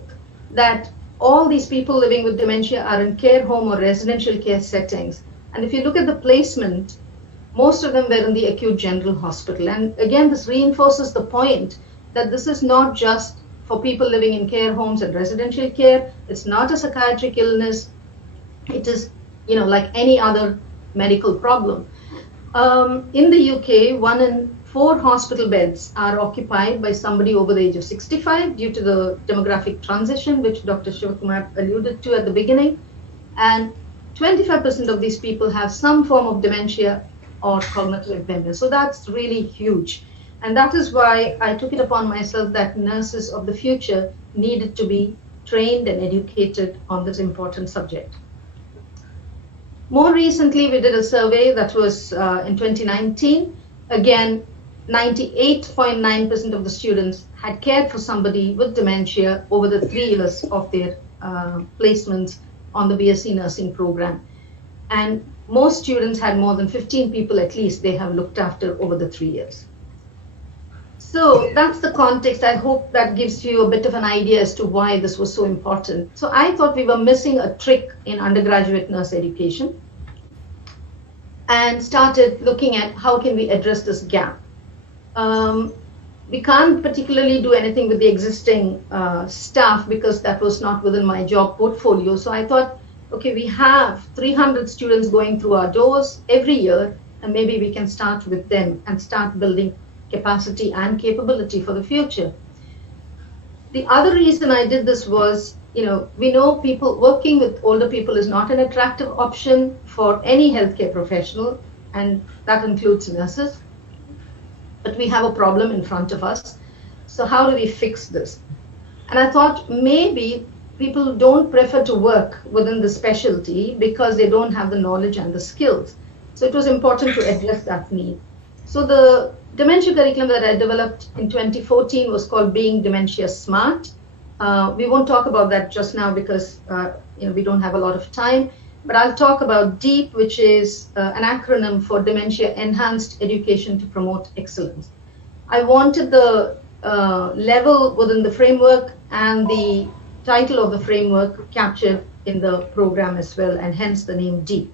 that all these people living with dementia are in care home or residential care settings. And if you look at the placement, most of them were in the acute general hospital. And again, this reinforces the point that this is not just for people living in care homes and residential care. It's not a psychiatric illness. It is, like any other medical problem. In the UK, 1 in 4 hospital beds are occupied by somebody over the age of 65 due to the demographic transition, which Dr. Shivakumar alluded to at the beginning. And 25% of these people have some form of dementia or cognitive impairment. So that's really huge. And that is why I took it upon myself that nurses of the future needed to be trained and educated on this important subject. More recently, we did a survey that was in 2019. Again, 98.9% of the students had cared for somebody with dementia over the 3 years of their placements on the BSc nursing program. And most students had more than 15 people at least they have looked after over the 3 years. So that's the context. I hope that gives you a bit of an idea as to why this was so important. So I thought we were missing a trick in undergraduate nurse education and started looking at how can we address this gap. We can't particularly do anything with the existing staff because that was not within my job portfolio. So I thought, okay, we have 300 students going through our doors every year, and maybe we can start with them and start building capacity and capability for the future. The other reason I did this was, we know people working with older people is not an attractive option for any healthcare professional, and that includes nurses. But we have a problem in front of us. So how do we fix this? And I thought maybe people don't prefer to work within the specialty because they don't have the knowledge and the skills. So it was important to address that need. So the dementia curriculum that I developed in 2014 was called Being Dementia Smart. We won't talk about that just now because we don't have a lot of time. but I'll talk about DEEP, which is an acronym for Dementia Enhanced Education to Promote Excellence. I wanted the level within the framework and the title of the framework captured in the program as well, and hence the name DEEP.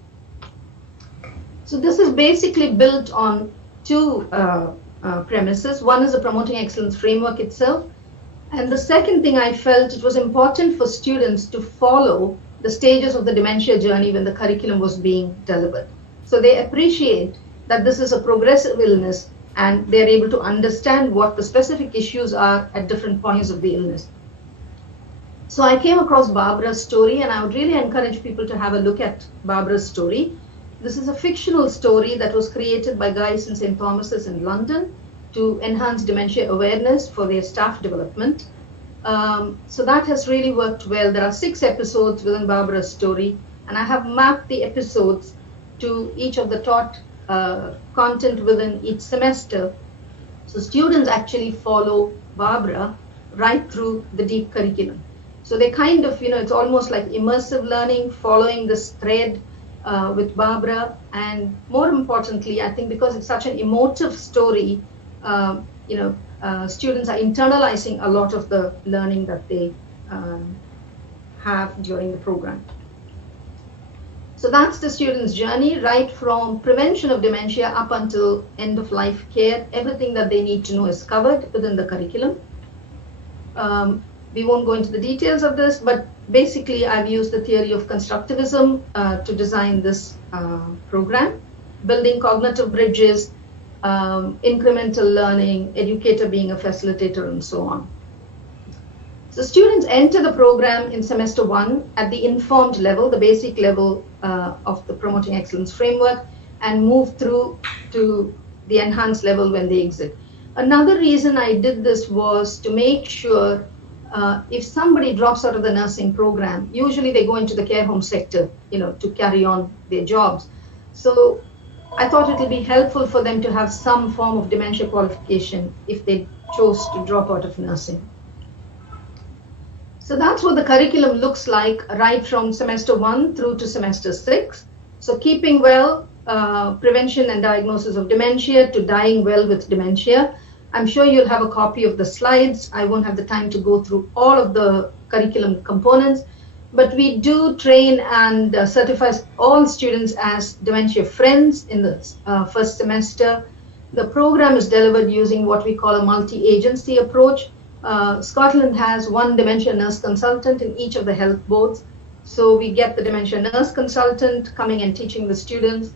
So this is basically built on two premises. One is the Promoting Excellence framework itself, and the second thing, I felt it was important for students to follow the stages of the dementia journey when the curriculum was being delivered. So they appreciate that this is a progressive illness and they're able to understand what the specific issues are at different points of the illness. So I came across Barbara's story, and I would really encourage people to have a look at Barbara's story. This is a fictional story that was created by guys in St. Thomas's in London to enhance dementia awareness for their staff development. So that has really worked well. There are 6 episodes within Barbara's story, and I have mapped the episodes to each of the taught content within each semester. So students actually follow Barbara right through the DEEP curriculum. So they kind of, it's almost like immersive learning, following this thread with Barbara. And more importantly, I think because it's such an emotive story, students are internalizing a lot of the learning that they have during the program. So that's the students' journey, right from prevention of dementia up until end-of-life care. Everything that they need to know is covered within the curriculum. We won't go into the details of this, but basically I've used the theory of constructivism to design this program, building cognitive bridges, incremental learning, educator being a facilitator, and so on. So students enter the program in semester 1 at the informed level, the basic level of the Promoting Excellence framework, and move through to the enhanced level when they exit. Another reason I did this was to make sure if somebody drops out of the nursing program, usually they go into the care home sector, to carry on their jobs. So I thought it would be helpful for them to have some form of dementia qualification if they chose to drop out of nursing. So that's what the curriculum looks like right from semester 1 through to semester 6. So keeping well, prevention and diagnosis of dementia, to dying well with dementia. I'm sure you'll have a copy of the slides. I won't have the time to go through all of the curriculum components, but we do train and certify all students as dementia friends in the first semester. The program is delivered using what we call a multi-agency approach. Scotland has one dementia nurse consultant in each of the health boards. So we get the dementia nurse consultant coming and teaching the students.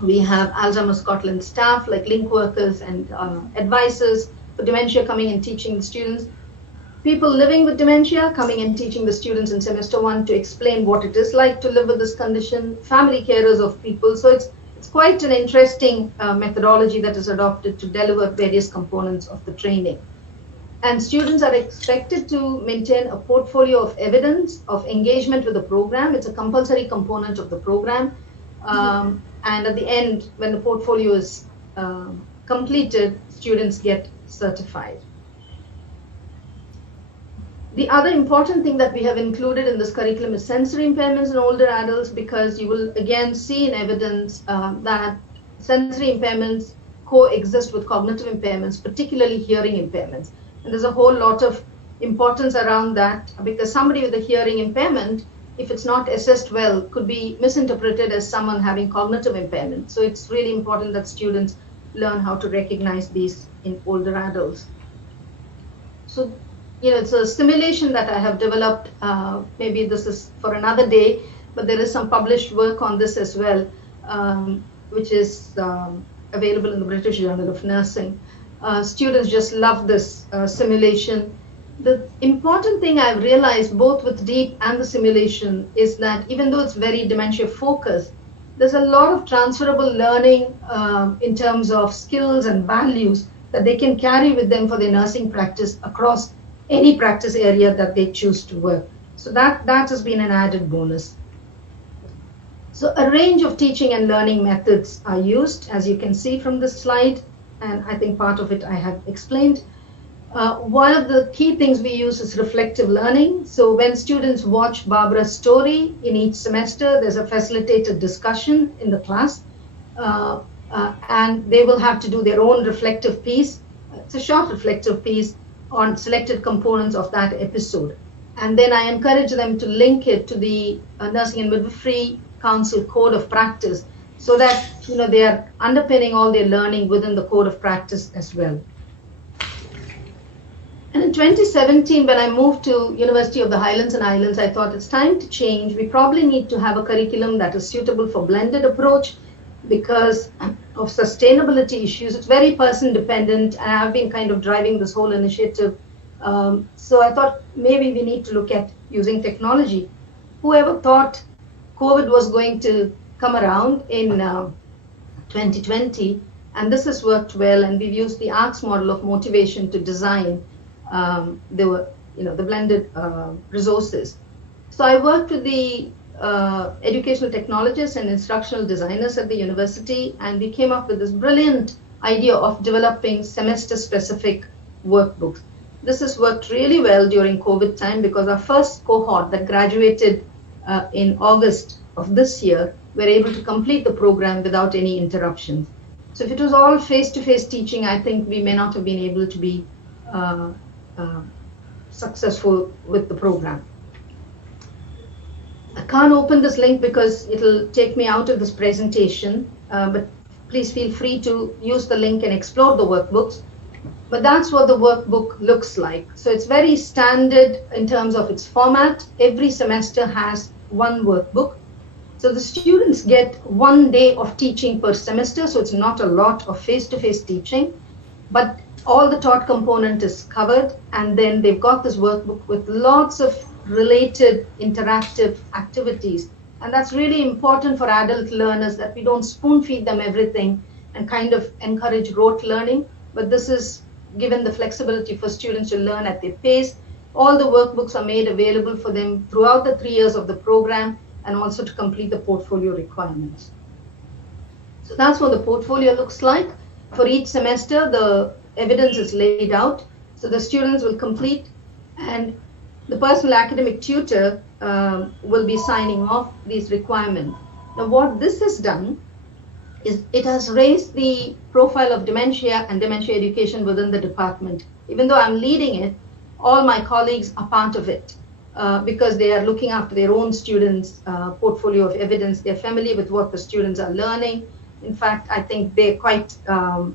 We have Alzheimer's Scotland staff like link workers and advisors for dementia coming and teaching the students. People living with dementia coming and teaching the students in semester 1 to explain what it is like to live with this condition. Family carers of people. So it's quite an interesting methodology that is adopted to deliver various components of the training. And students are expected to maintain a portfolio of evidence of engagement with the program. It's a compulsory component of the program. And at the end, when the portfolio is completed, students get certified. The other important thing that we have included in this curriculum is sensory impairments in older adults, because you will again see in evidence that sensory impairments coexist with cognitive impairments, particularly hearing impairments. And there's a whole lot of importance around that, because somebody with a hearing impairment, if it's not assessed well, could be misinterpreted as someone having cognitive impairment. So it's really important that students learn how to recognize these in older adults. So, it's a simulation that I have developed. Maybe this is for another day, but there is some published work on this as well, which is available in the British Journal of Nursing. Students just love this simulation. The important thing I've realized both with DEEP and the simulation is that even though it's very dementia focused, there's a lot of transferable learning in terms of skills and values that they can carry with them for their nursing practice across any practice area that they choose to work. So that has been an added bonus. So a range of teaching and learning methods are used, as you can see from this slide, and I think part of it I have explained. One of the key things we use is reflective learning. So when students watch Barbara's story in each semester, there's a facilitated discussion in the class, and they will have to do their own reflective piece. It's a short reflective piece on selected components of that episode. And then I encourage them to link it to the Nursing and Midwifery Council Code of Practice, so that they are underpinning all their learning within the Code of Practice as well. And in 2017, when I moved to University of the Highlands and Islands, I thought it's time to change. We probably need to have a curriculum that is suitable for blended approach because of sustainability issues. It's very person dependent, and I've been kind of driving this whole initiative. So I thought maybe we need to look at using technology. Whoever thought COVID was going to come around in 2020, and this has worked well, and we've used the ARCS model of motivation to design the blended resources. So I worked with the educational technologists and instructional designers at the university, and we came up with this brilliant idea of developing semester-specific workbooks. This has worked really well during COVID time because our first cohort that graduated in August of this year were able to complete the program without any interruptions. So if it was all face-to-face teaching, I think we may not have been able to be successful with the program. I can't open this link because it'll take me out of this presentation, but please feel free to use the link and explore the workbooks. But that's what the workbook looks like. So it's very standard in terms of its format. Every semester has one workbook. So the students get 1 day of teaching per semester, so it's not a lot of face-to-face teaching, but all the taught component is covered, and then they've got this workbook with lots of related interactive activities. And that's really important for adult learners, that we don't spoon feed them everything and kind of encourage rote learning, but this is given the flexibility for students to learn at their pace. All the workbooks are made available for them throughout the 3 years of the program, and also to complete the portfolio requirements. So that's what the portfolio looks like. For each semester, the evidence is laid out. So the students will complete, and the personal academic tutor will be signing off these requirements. Now, what this has done is it has raised the profile of dementia and dementia education within the department. Even though I'm leading it, all my colleagues are part of it because they are looking after their own students' portfolio of evidence. They're familiar with what the students are learning. In fact, I think they're quite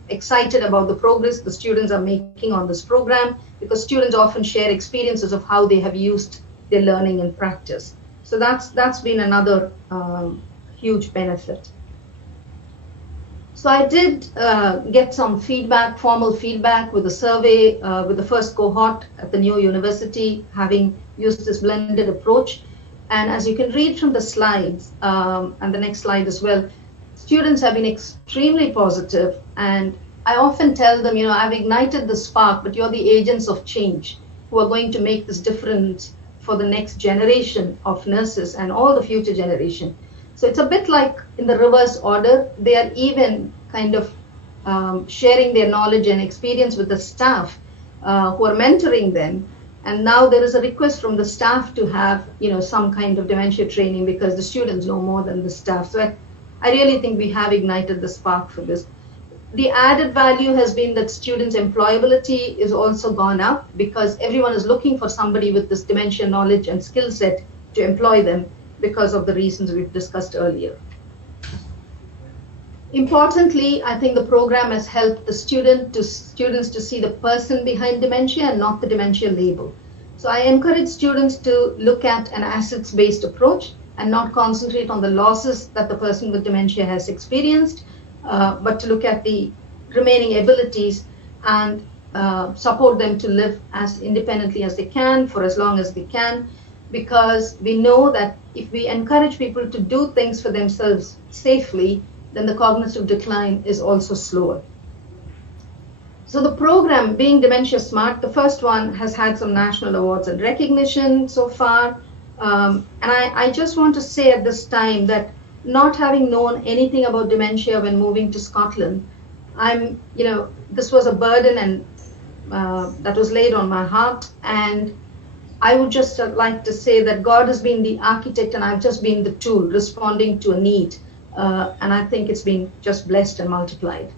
excited about the progress the students are making on this program, because students often share experiences of how they have used their learning in practice. So that's been another huge benefit. So I did get some feedback, formal feedback with a survey with the first cohort at the new university, having used this blended approach. And as you can read from the slides, and the next slide as well, students have been extremely positive. And I often tell them, I've ignited the spark, but you're the agents of change who are going to make this difference for the next generation of nurses and all the future generation. So it's a bit like in the reverse order. They are even kind of sharing their knowledge and experience with the staff who are mentoring them. And now there is a request from the staff to have, some kind of dementia training, because the students know more than the staff. So I really think we have ignited the spark for this. The added value has been that students' employability is also gone up, because everyone is looking for somebody with this dementia knowledge and skill set to employ them, because of the reasons we've discussed earlier. Importantly, I think the program has helped the students to see the person behind dementia and not the dementia label. So I encourage students to look at an assets-based approach and not concentrate on the losses that the person with dementia has experienced, but to look at the remaining abilities and support them to live as independently as they can for as long as they can, because we know that if we encourage people to do things for themselves safely, then the cognitive decline is also slower. So the program, being Dementia Smart, the first one has had some national awards and recognition so far. And I just want to say at this time that, not having known anything about dementia when moving to Scotland, this was a burden, and that was laid on my heart. And I would just like to say that God has been the architect and I've just been the tool responding to a need. And I think it's been just blessed and multiplied.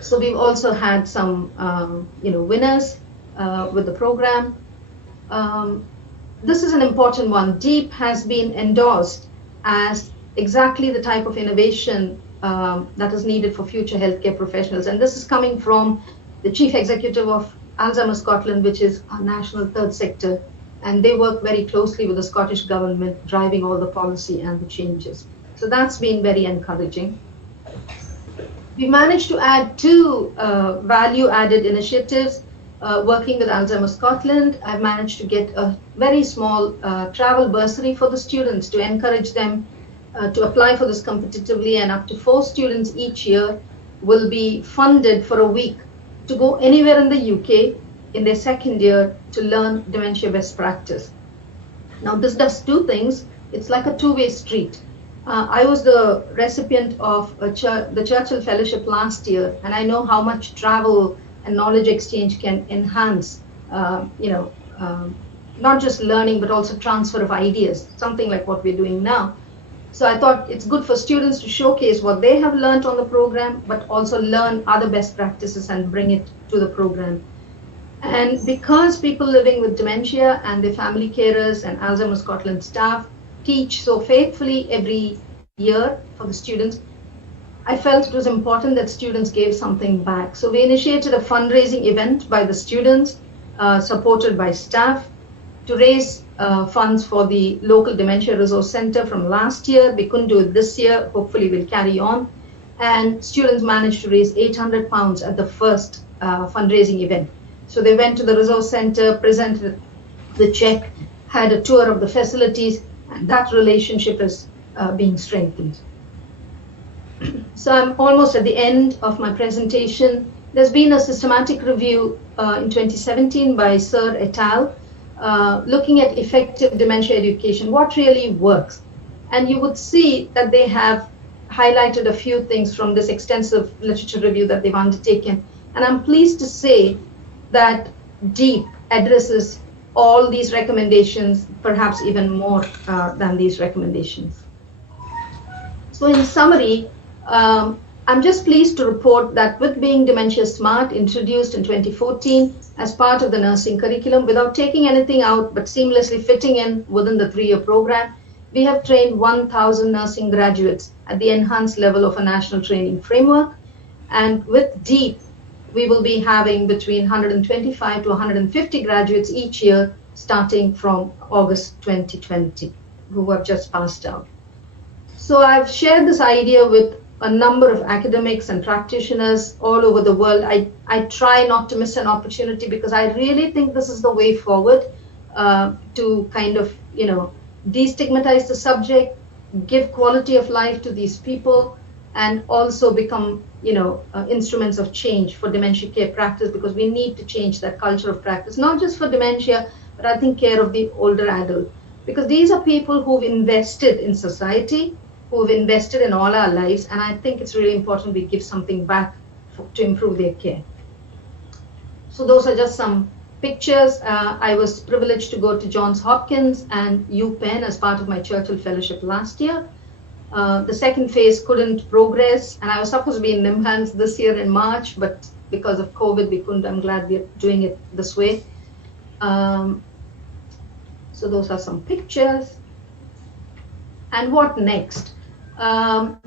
So we've also had some, winners with the program. This is an important one. DEEP has been endorsed as exactly the type of innovation that is needed for future healthcare professionals. And this is coming from the Chief Executive of Alzheimer's Scotland, which is our national third sector. And they work very closely with the Scottish government, driving all the policy and the changes. So that's been very encouraging. We managed to add 2 value-added initiatives. Working with Alzheimer's Scotland, I've managed to get a very small travel bursary for the students to encourage them to apply for this competitively, and up to 4 students each year will be funded for a week to go anywhere in the UK in their second year to learn dementia best practice. Now this does 2 things. It's like a two-way street. I was the recipient of the Churchill Fellowship last year, and I know how much travel and knowledge exchange can enhance, not just learning, but also transfer of ideas, something like what we're doing now. So I thought it's good for students to showcase what they have learned on the program, but also learn other best practices and bring it to the program. And because people living with dementia and their family carers and Alzheimer's Scotland staff teach so faithfully every year for the students, I felt it was important that students gave something back. So we initiated a fundraising event by the students, supported by staff, to raise funds for the local Dementia Resource Center from last year. We couldn't do it this year. Hopefully we'll carry on. And students managed to raise £800 at the first fundraising event. So they went to the resource center, presented the check, had a tour of the facilities, and that relationship is being strengthened. So I'm almost at the end of my presentation. There's been a systematic review in 2017 by Sir et al. Looking at effective dementia education, what really works. And you would see that they have highlighted a few things from this extensive literature review that they've undertaken. And I'm pleased to say that DEEP addresses all these recommendations, perhaps even more than these recommendations. So in summary, I'm just pleased to report that with Being Dementia Smart, introduced in 2014 as part of the nursing curriculum, without taking anything out but seamlessly fitting in within the 3-year program, we have trained 1,000 nursing graduates at the enhanced level of a national training framework. And with DEEP, we will be having between 125 to 150 graduates each year, starting from August 2020, who have just passed out. So I've shared this idea with a number of academics and practitioners all over the world. I try not to miss an opportunity because I really think this is the way forward to kind of, destigmatize the subject, give quality of life to these people, and also become, instruments of change for dementia care practice, because we need to change that culture of practice, not just for dementia, but I think care of the older adult, because these are people who've invested in society, who've invested in all our lives, and I think it's really important we give something back to improve their care. So those are just some pictures. I was privileged to go to Johns Hopkins and UPenn as part of my Churchill Fellowship last year. The second phase couldn't progress, and I was supposed to be in NIMHANS this year in March, but because of COVID, we couldn't. I'm glad we're doing it this way. So those are some pictures. And what next? I'm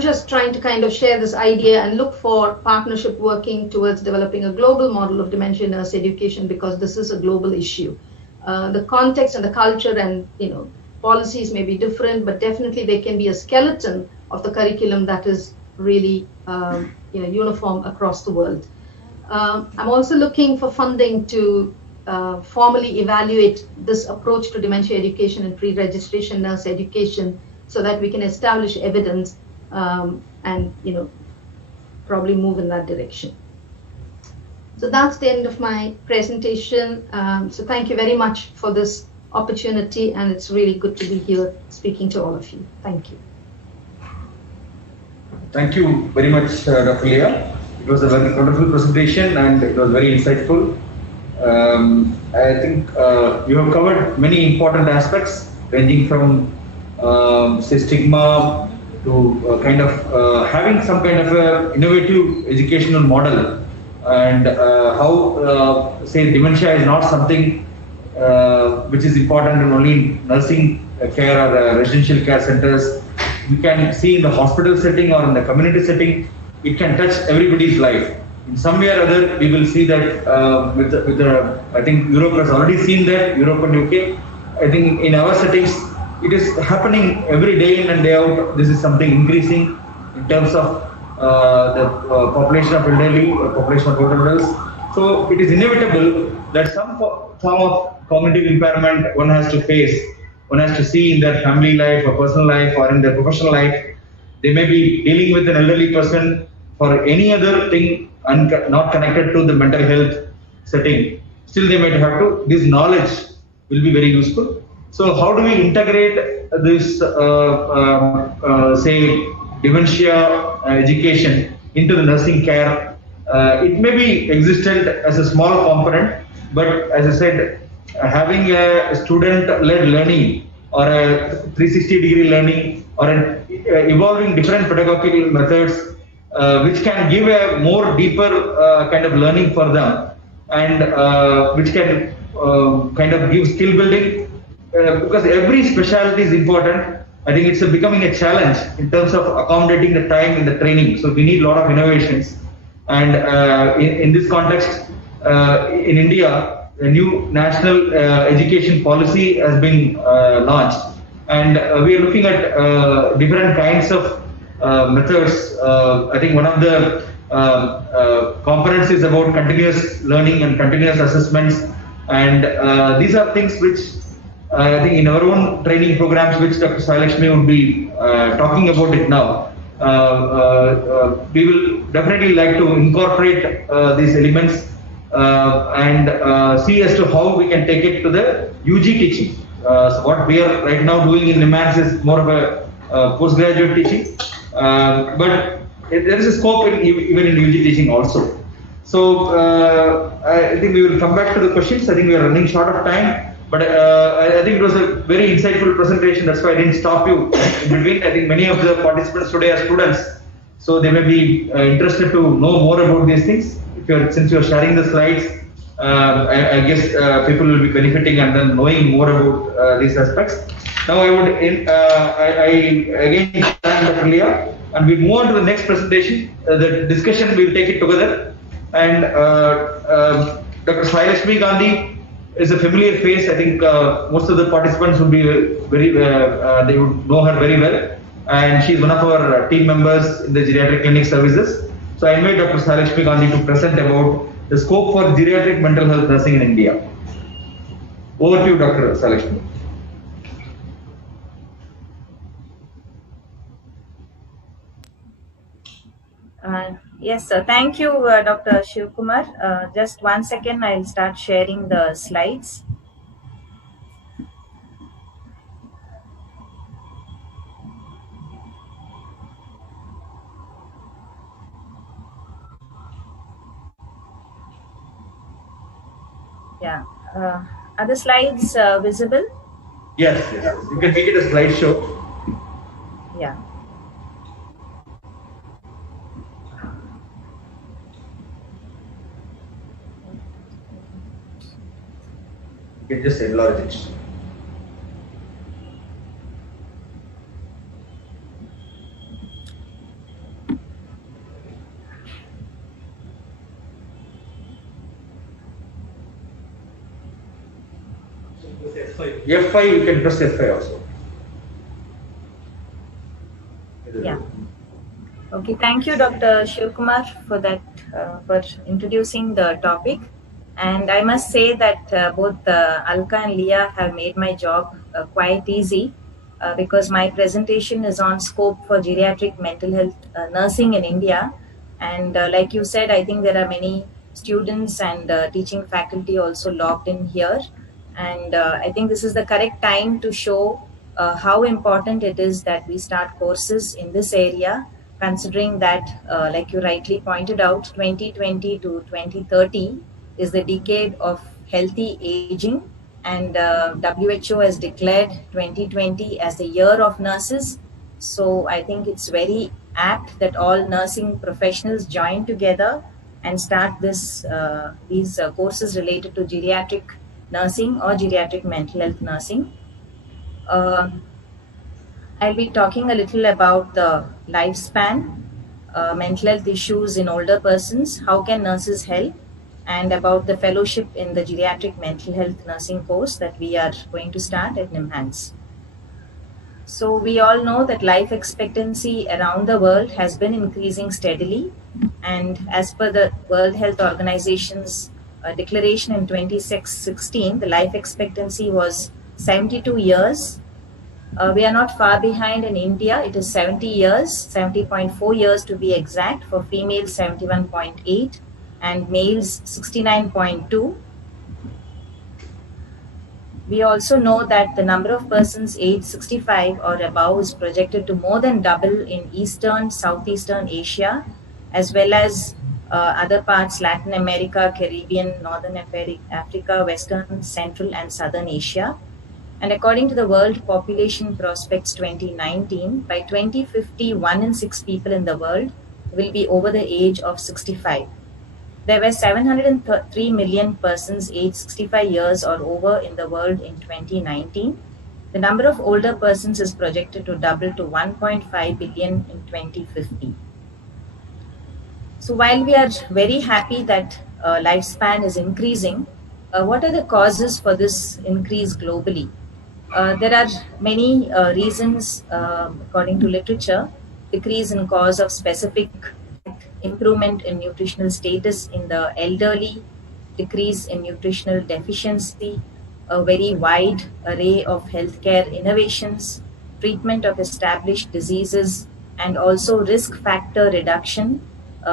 just trying to kind of share this idea and look for partnership working towards developing a global model of dementia nurse education, because this is a global issue. The context and the culture and policies may be different, but definitely there can be a skeleton of the curriculum that is really uniform across the world. I'm also looking for funding to formally evaluate this approach to dementia education and pre-registration nurse education, so that we can establish evidence and probably move in that direction. So that's the end of my presentation. So thank you very much for this opportunity, and it's really good to be here speaking to all of you. Thank you. Thank you very much, Dr. Leah. It was a very wonderful presentation and it was very insightful. I think you have covered many important aspects ranging from say stigma to having some kind of a innovative educational model, and how say dementia is not something which is important in only nursing care or residential care centers. You can see in the hospital setting or in the community setting, it can touch everybody's life. In some way or other, we will see that I think Europe has already seen that, Europe and UK. I think in our settings, it is happening every day in and day out. This is something increasing in terms of the population of elderly, population of older adults. So it is inevitable that some form of cognitive impairment one has to face, one has to see in their family life or personal life or in their professional life. They may be dealing with an elderly person for any other thing not connected to the mental health setting. Still they might have to, this knowledge will be very useful. So how do we integrate this say dementia education into the nursing care? It may be existent as a small component, but as I said, having a student-led learning or a 360-degree learning or an evolving different pedagogical methods which can give a more deeper kind of learning for them, and which can kind of give skill building, because every specialty is important. I think it's becoming a challenge in terms of accommodating the time in the training. So we need a lot of innovations, and in this context, in India, a new national education policy has been launched, and we are looking at different kinds of methods. I think one of the components is about continuous learning and continuous assessments, and these are things which I think in our own training programs, which Dr. Sailakshmi would be talking about it now, we will definitely like to incorporate these elements and see as to how we can take it to the UG teaching. So what we are right now doing in NIMHANS is more of a postgraduate teaching, but there is a scope even in UG teaching also. So I think we will come back to the questions. I think we are running short of time. But I think it was a very insightful presentation. That's why I didn't stop you in between. I think many of the participants today are students, so they may be interested to know more about these things. Since you're sharing the slides, I guess people will be benefiting and then knowing more about these aspects. Now I would I again thank Dr. Leah, and we move on to the next presentation. The discussion, we will take it together. And Dr. Sailakshmi Gandhi is a familiar face. I think most of the participants would be they would know her very well, and she is one of our team members in the geriatric clinic services. So I invite Dr. Sailakshmi Gandhi to present about the scope for geriatric mental health nursing in India. Over to you, Dr. Sailakshmi. Yes, sir. Thank you, Dr. Shivkumar. Just 1 second, I'll start sharing the slides. Yeah. Are the slides visible? Yes, yes. You can make it a slideshow. Yeah. You can just enlarge it. F5, you can press F5 also. Yeah. Okay, thank you, Dr. Shivkumar, for that, for introducing the topic. And I must say that both Alka and Leah have made my job quite easy, because my presentation is on scope for geriatric mental health nursing in India. And like you said, I think there are many students and teaching faculty also logged in here. And I think this is the correct time to show how important it is that we start courses in this area, considering that, like you rightly pointed out, 2020 to 2030 is the decade of healthy aging, and WHO has declared 2020 as the year of nurses. So I think it's very apt that all nursing professionals join together and start these courses related to geriatric nursing or geriatric mental health nursing. I'll be talking a little about the lifespan, mental health issues in older persons, how can nurses help, and about the fellowship in the geriatric mental health nursing course that we are going to start at NIMHANS. So we all know that life expectancy around the world has been increasing steadily, and as per the World Health Organization's declaration in 2016, the life expectancy was 72 years. We are not far behind in India. It is 70 years, 70.4 years to be exact, for females 71.8 and males 69.2. We also know that the number of persons aged 65 or above is projected to more than double in Eastern, Southeastern Asia, as well as other parts, Latin America, Caribbean, Northern Africa, Western, Central, and Southern Asia. And according to the World Population Prospects 2019, by 2050, 1 in 6 people in the world will be over the age of 65. There were 703 million persons aged 65 years or over in the world in 2019. The number of older persons is projected to double to 1.5 billion in 2050. So while we are very happy that lifespan is increasing, what are the causes for this increase globally? There are many reasons, according to literature: decrease in cause of specific, improvement in nutritional status in the elderly, decrease in nutritional deficiency, a very wide array of healthcare innovations, treatment of established diseases, and also risk factor reduction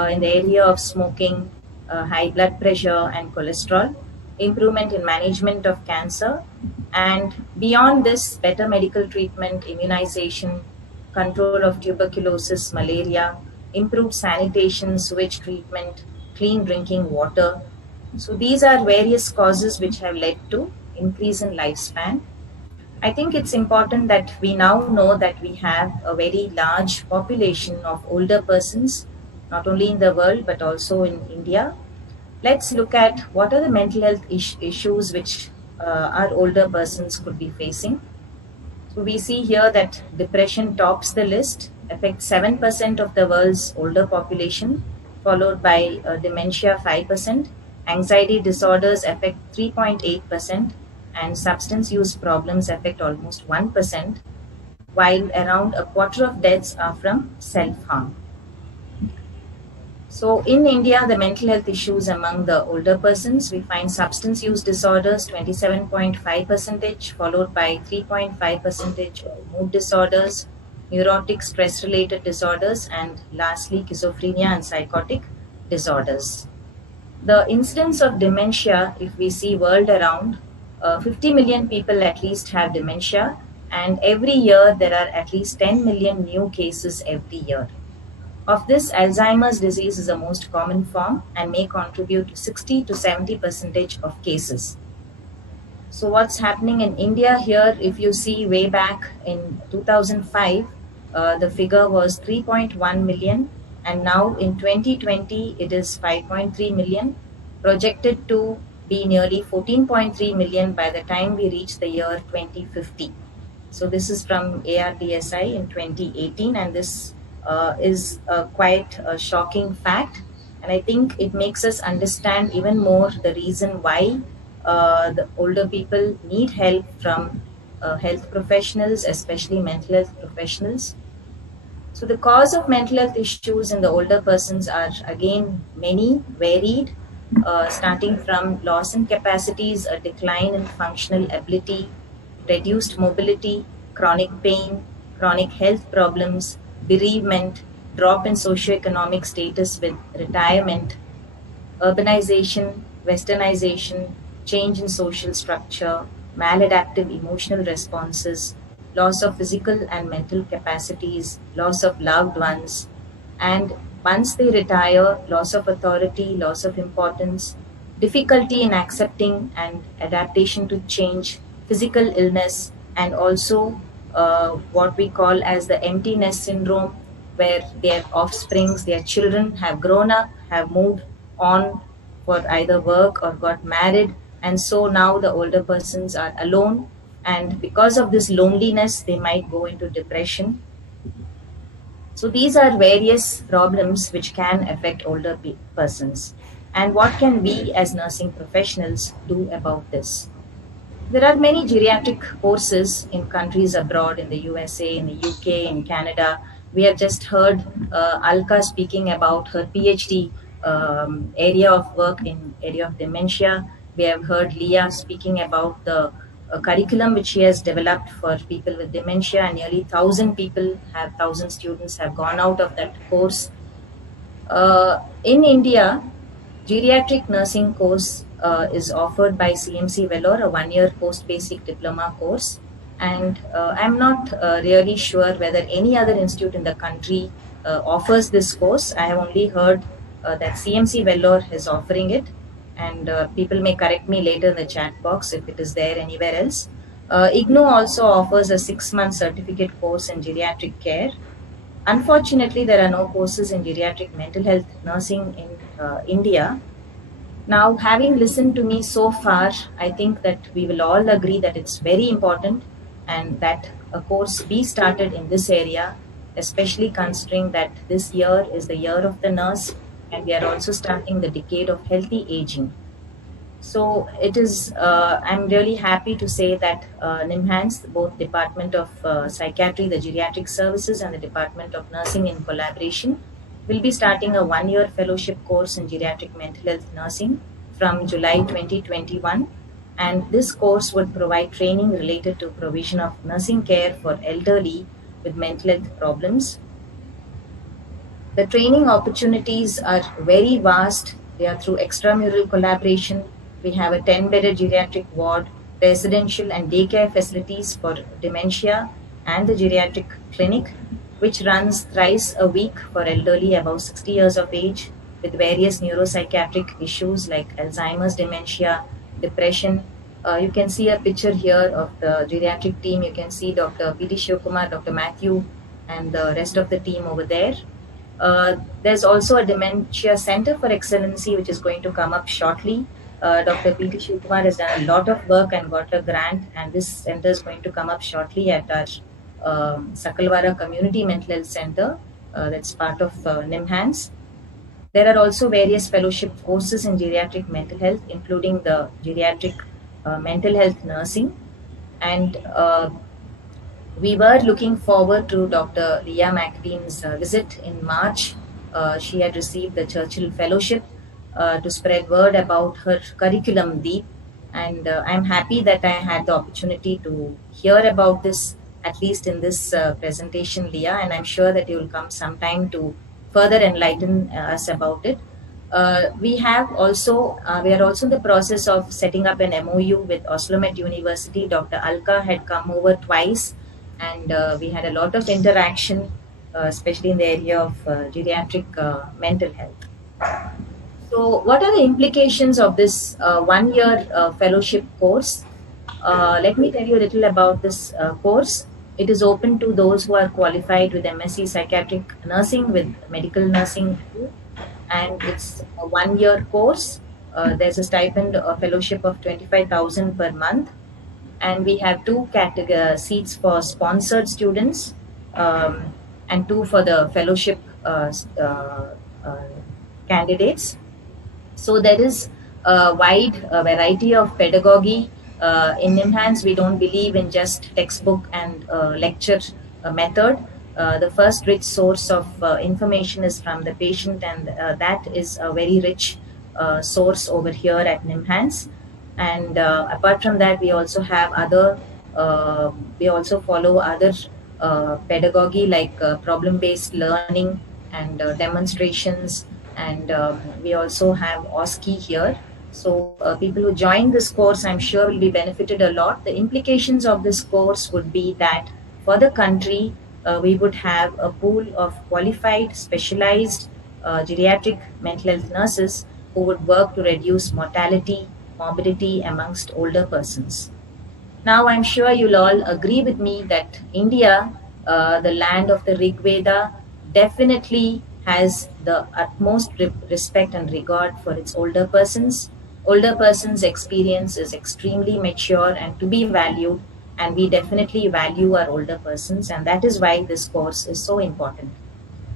in the area of smoking, high blood pressure and cholesterol, improvement in management of cancer, and beyond this, better medical treatment, immunization, control of tuberculosis, malaria, improved sanitation, sewage treatment, clean drinking water. So these are various causes which have led to increase in lifespan. I think it's important that we now know that we have a very large population of older persons, not only in the world but also in India. Let's look at what are the mental health issues which our older persons could be facing. So we see here that depression tops the list, affects 7% of the world's older population, followed by dementia 5%, anxiety disorders affect 3.8%, and substance use problems affect almost 1%, while around a quarter of deaths are from self-harm. So in India, the mental health issues among the older persons, we find substance use disorders 27.5%, followed by 3.5% mood disorders, neurotic stress-related disorders, and lastly, schizophrenia and psychotic disorders. The incidence of dementia, if we see world around, 50 million people at least have dementia, and every year there are at least 10 million new cases every year. Of this, Alzheimer's disease is the most common form and may contribute to 60 to 70% of cases. So what's happening in India here, if you see way back in 2005, the figure was 3.1 million, and now in 2020 it is 5.3 million, projected to be nearly 14.3 million by the time we reach the year 2050. So this is from ARDSI in 2018, and this is quite a shocking fact, and I think it makes us understand even more the reason why the older people need help from health professionals, especially mental health professionals. So the cause of mental health issues in the older persons are again many, varied, starting from loss in capacities, a decline in functional ability, reduced mobility, chronic pain, chronic health problems, bereavement, drop in socioeconomic status with retirement, urbanization, westernization, change in social structure, maladaptive emotional responses, loss of physical and mental capacities, loss of loved ones, And once they retire, loss of authority, loss of importance, difficulty in accepting and adaptation to change, physical illness, and also what we call as the emptiness syndrome, where their offsprings, their children have grown up, have moved on for either work or got married, and so now the older persons are alone, and because of this loneliness they might go into depression. So these are various problems which can affect older persons. And what can we as nursing professionals do about this? There are many geriatric courses in countries abroad, in the USA, in the UK, in Canada. We have just heard Alka speaking about her PhD area of work in area of dementia. We have heard Leah speaking about the curriculum which she has developed for people with dementia, and nearly 1,000 students have gone out of that course. In India, geriatric nursing course is offered by CMC Vellore, a one-year post-basic diploma course. And I'm not really sure whether any other institute in the country offers this course. I have only heard that CMC Vellore is offering it. And people may correct me later in the chat box if it is there anywhere else. IGNOU also offers a 6-month certificate course in geriatric care. Unfortunately, there are no courses in geriatric mental health nursing in India. Now, having listened to me so far, I think that we will all agree that it's very important and that a course be started in this area, especially considering that this year is the year of the nurse and we are also starting the decade of healthy aging. So it is, I'm really happy to say that NIMHANS, both Department of Psychiatry, the Geriatric Services, and the Department of Nursing in collaboration, will be starting a one-year fellowship course in geriatric mental health nursing from July 2021. And this course would provide training related to provision of nursing care for elderly with mental health problems. The training opportunities are very vast. They are through extramural collaboration. We have a 10-bedded geriatric ward, residential and daycare facilities for dementia, and the geriatric clinic, which runs thrice a week for elderly above 60 years of age with various neuropsychiatric issues like Alzheimer's dementia, depression. You can see a picture here of the geriatric team. You can see Dr. P.T. Shivakumar, Dr. Matthew, and the rest of the team over there. There's also a dementia center for excellency which is going to come up shortly. Dr. P.T. Shivakumar has done a lot of work and got a grant, and this center is going to come up shortly at our Sakalwara Community Mental Health Center that's part of NIMHANS. There are also various fellowship courses in geriatric mental health, including the geriatric mental health nursing. And we were looking forward to Dr. Leah McLean's visit in March. She had received the Churchill Fellowship to spread word about her curriculum deep. And I'm happy that I had the opportunity to hear about this, at least in this presentation, Leah, and I'm sure that you will come sometime to further enlighten us about it. We are also in the process of setting up an MOU with Oslomet University. Dr. Alka had come over twice, and we had a lot of interaction, especially in the area of geriatric mental health. So what are the implications of this one-year fellowship course? Let me tell you a little about this course. It is open to those who are qualified with MSc Psychiatric Nursing with Medical Nursing, and it's a one-year course. There's a stipend of fellowship of 25,000 per month, and we have 2 seats for sponsored students and 2 for the fellowship candidates. So there is a wide variety of pedagogy. In NIMHANS, we don't believe in just textbook and lecture method. The first rich source of information is from the patient, and that is a very rich source over here at NIMHANS. And apart from that, we also have other, we also follow other pedagogy like problem-based learning and demonstrations. And we also have OSCE here. So people who join this course, I'm sure, will be benefited a lot. The implications of this course would be that for the country, we would have a pool of qualified, specialized geriatric mental health nurses who would work to reduce mortality, morbidity amongst older persons. Now, I'm sure you'll all agree with me that India, the land of the Rig Veda, definitely has the utmost respect and regard for its older persons. Older persons' experience is extremely mature and to be valued, and we definitely value our older persons, and that is why this course is so important.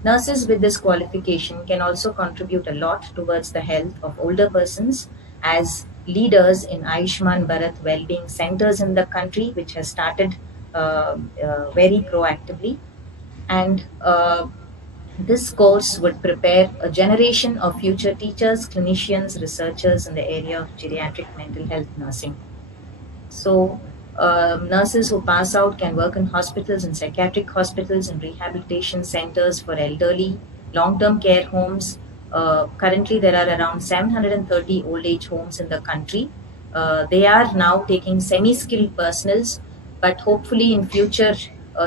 Nurses with this qualification can also contribute a lot towards the health of older persons as leaders in Ayushman Bharat well-being centers in the country, which has started very proactively. And this course would prepare a generation of future teachers, clinicians, researchers in the area of geriatric mental health nursing. So nurses who pass out can work in hospitals and psychiatric hospitals and rehabilitation centers for elderly, long-term care homes. Currently, there are around 730 old age homes in the country. They are now taking semi-skilled personals, but hopefully in future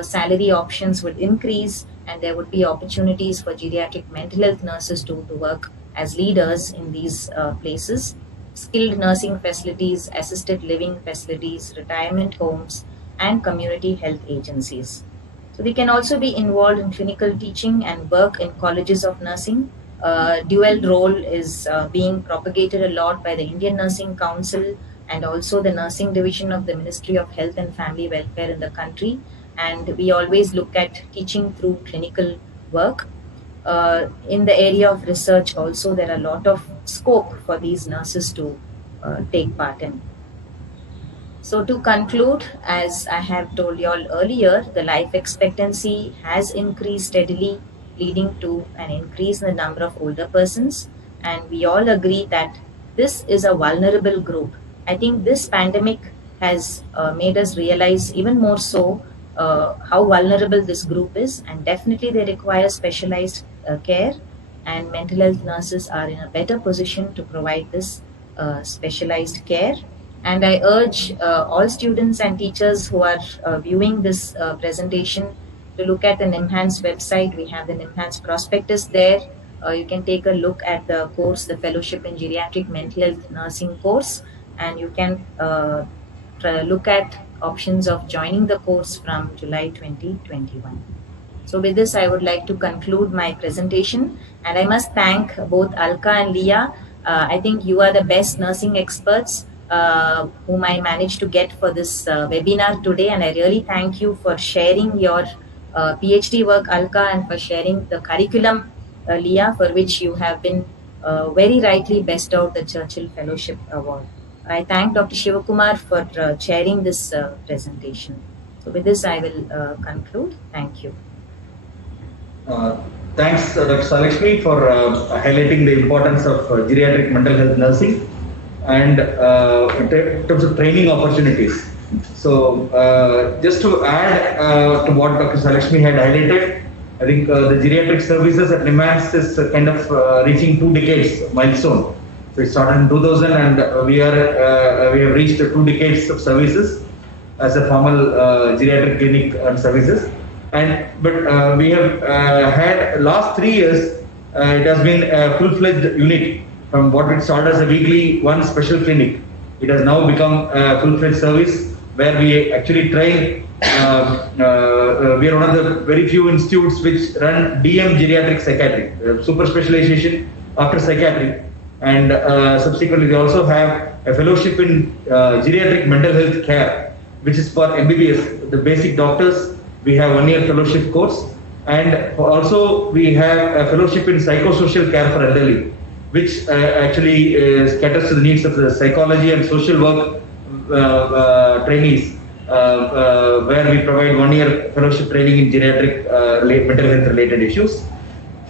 salary options would increase and there would be opportunities for geriatric mental health nurses to work as leaders in these places. Skilled nursing facilities, assisted living facilities, retirement homes, and community health agencies. So they can also be involved in clinical teaching and work in colleges of nursing. Dual role is being propagated a lot by the Indian Nursing Council and also the nursing division of the Ministry of Health and Family Welfare in the country. And we always look at teaching through clinical work. In the area of research also, there are a lot of scope for these nurses to take part in. So to conclude, as I have told you all earlier, the life expectancy has increased steadily, leading to an increase in the number of older persons. And we all agree that this is a vulnerable group. I think this pandemic has made us realize even more so how vulnerable this group is, and definitely they require specialized care, and mental health nurses are in a better position to provide this specialized care. And I urge all students and teachers who are viewing this presentation to look at the NIMHANS website. We have the NIMHANS prospectus there. You can take a look at the course, the Fellowship in Geriatric Mental Health Nursing course, and you can look at options of joining the course from July 2021. So with this, I would like to conclude my presentation, and I must thank both Alka and Leah. I think you are the best nursing experts whom I managed to get for this webinar today, and I really thank you for sharing your PhD work, Alka, and for sharing the curriculum, Leah, for which you have been very rightly bestowed the Churchill Fellowship Award. I thank Dr. Shivakumar for chairing this presentation. So with this, I will conclude. Thank you. Thanks, Dr. Salakshmi, for highlighting the importance of geriatric mental health nursing and in terms of training opportunities. So just to add to what Dr. Salakshmi had highlighted, I think the geriatric services at NIMHANS is kind of reaching 2 decades milestone. So it started in 2000, and we have reached 2 decades of services as a formal geriatric clinic and services. But we have had last 3 years, it has been a full-fledged unit. From what it started as a weekly one special clinic, it has now become a full-fledged service where we actually train. We are one of the very few institutes which run DM geriatric psychiatry, super specialization after psychiatry. And subsequently, we also have a fellowship in geriatric mental health care, which is for MBBS, the basic doctors. We have 1 year fellowship course, and also we have a fellowship in psychosocial care for elderly, which actually caters to the needs of the psychology and social work trainees, where we provide 1 year fellowship training in geriatric mental health related issues.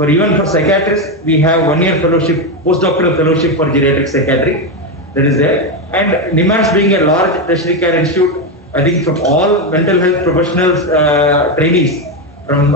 Even for psychiatrists, we have 1 year fellowship, postdoctoral fellowship for geriatric psychiatry that is there. And NIMHANS being a large tertiary care institute, I think from all mental health professionals, trainees, from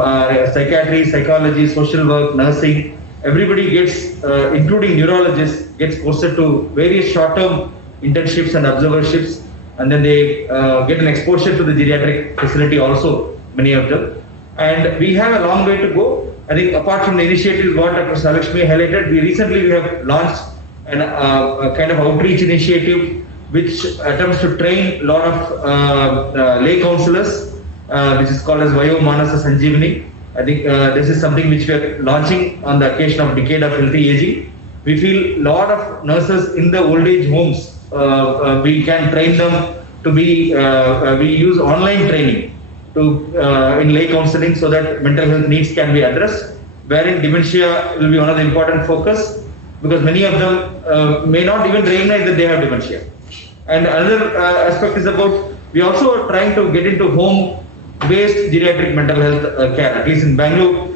psychiatry, psychology, social work, nursing, everybody gets, including neurologists, gets posted to various short-term internships and observerships, and then they get an exposure to the geriatric facility also, many of them. and we have a long way to go. I think apart from the initiatives what Dr. Salakshmi highlighted, we have launched a kind of outreach initiative which attempts to train a lot of lay counselors, which is called as Vayo Manasa Sanjeevani. I think this is something which we are launching on the occasion of Decade of Healthy Aging. We feel a lot of nurses in the old age homes, we can train them to be, we use online training to in lay counseling so that mental health needs can be addressed, wherein dementia will be one of the important focus, because many of them may not even recognize that they have dementia. And another aspect is about, we also trying to get into home-based geriatric mental health care. At least in Bangalore,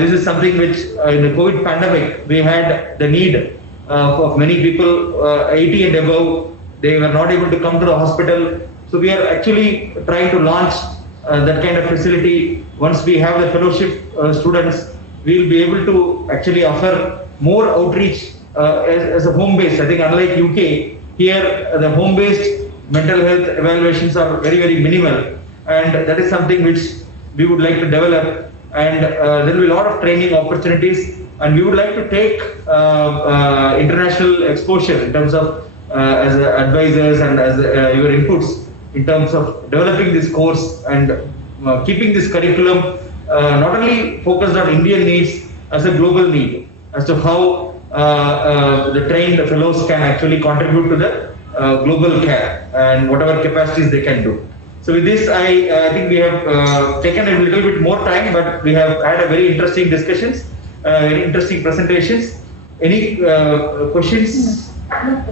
this is something which in the COVID pandemic, we had the need of many people 80 and above, they were not able to come to the hospital. So we are actually trying to launch that kind of facility. Once we have the fellowship students, we will be able to actually offer more outreach as a home-based. I think unlike UK, here the home-based mental health evaluations are very, very minimal. And that is something which we would like to develop. And there will be a lot of training opportunities. And we would like to take international exposure in terms of as advisors and as your inputs in terms of developing this course and keeping this curriculum not only focused on Indian needs as a global need, as to how the trained fellows can actually contribute to the global care and whatever capacities they can do. So with this, I think we have taken a little bit more time, but we have had a very interesting discussions, very interesting presentations. Any questions?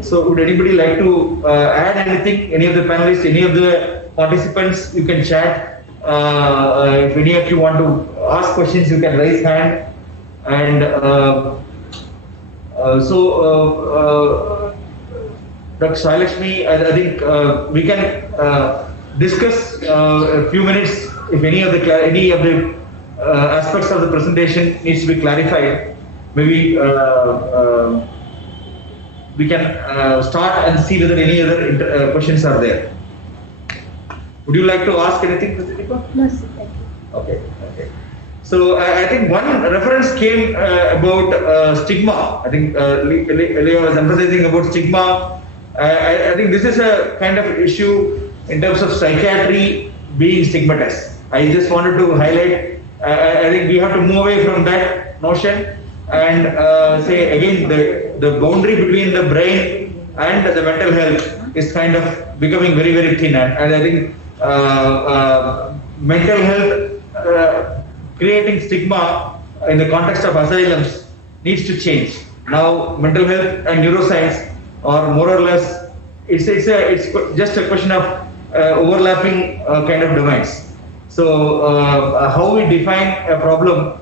So would anybody like to add anything? Any of the panelists, any of the participants, you can chat. If any of you want to ask questions, you can raise hand. And Dr. Salakshmi, I think we can discuss a few minutes if any of the aspects of the presentation needs to be clarified. Maybe we can start and see whether any other questions are there. Would you like to ask anything, Pradeepa? No, sir. Thank you. Okay. Okay. So I think one reference came about stigma. I think Leo was emphasizing about stigma. I think this is a kind of issue in terms of psychiatry being stigmatized. I just wanted to highlight. I think we have to move away from that notion and say again the boundary between the brain and the mental health is kind of becoming very, very thin. And I think mental health creating stigma in the context of asylums needs to change. Now mental health and neuroscience are more or less, it's just a question of overlapping kind of domains. So how we define a problem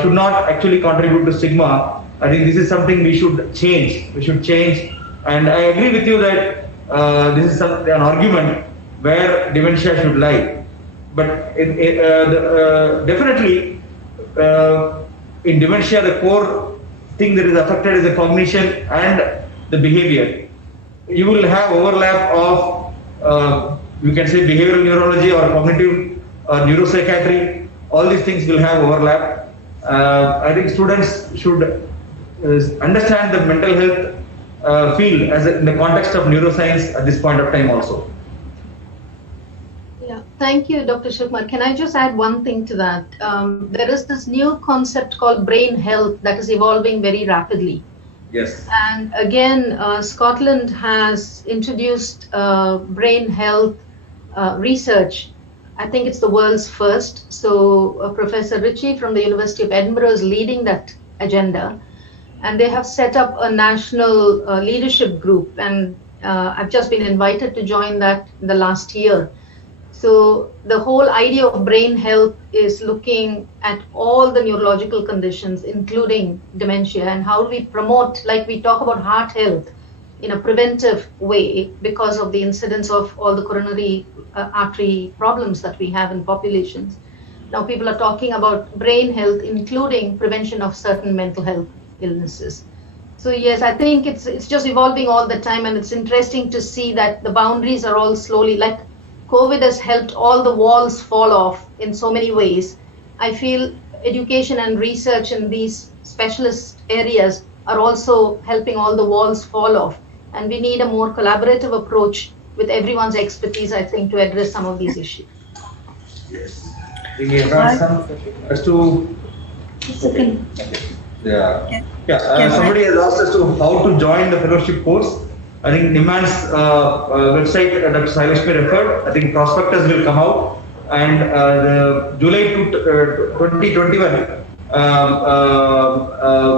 should not actually contribute to stigma. I think this is something we should change. We should change. And I agree with you that this is an argument where dementia should lie. But definitely in dementia, the core thing that is affected is the cognition and the behavior. You will have overlap of, you can say, behavioral neurology or cognitive or neuropsychiatry. All these things will have overlap. I think students should understand the mental health field as in the context of neuroscience at this point of time also. Yeah, thank you, Dr. Shivkumar. Can I just add one thing to that? There is this new concept called brain health that is evolving very rapidly. Yes. And again, Scotland has introduced brain health research. I think it's the world's first. So Professor Ritchie from the University of Edinburgh is leading that agenda. And they have set up a national leadership group. And I've just been invited to join that in the last year. So the whole idea of brain health is looking at all the neurological conditions, including dementia, and how do we promote, like we talk about heart health in a preventive way because of the incidence of all the coronary artery problems that we have in populations. Now people are talking about brain health, including prevention of certain mental health illnesses. So yes, I think it's just evolving all the time, and it's interesting to see that the boundaries are all slowly, like COVID has helped all the walls fall off in so many ways, I feel education and research in these specialist areas are also helping all the walls fall off. And we need a more collaborative approach with everyone's expertise, I think, to address some of these issues. Yes. As to somebody has asked us to how to join the fellowship course. I think NIMHANS website Dr. Sailashmi referred. I think prospectus will come out, and the July 2021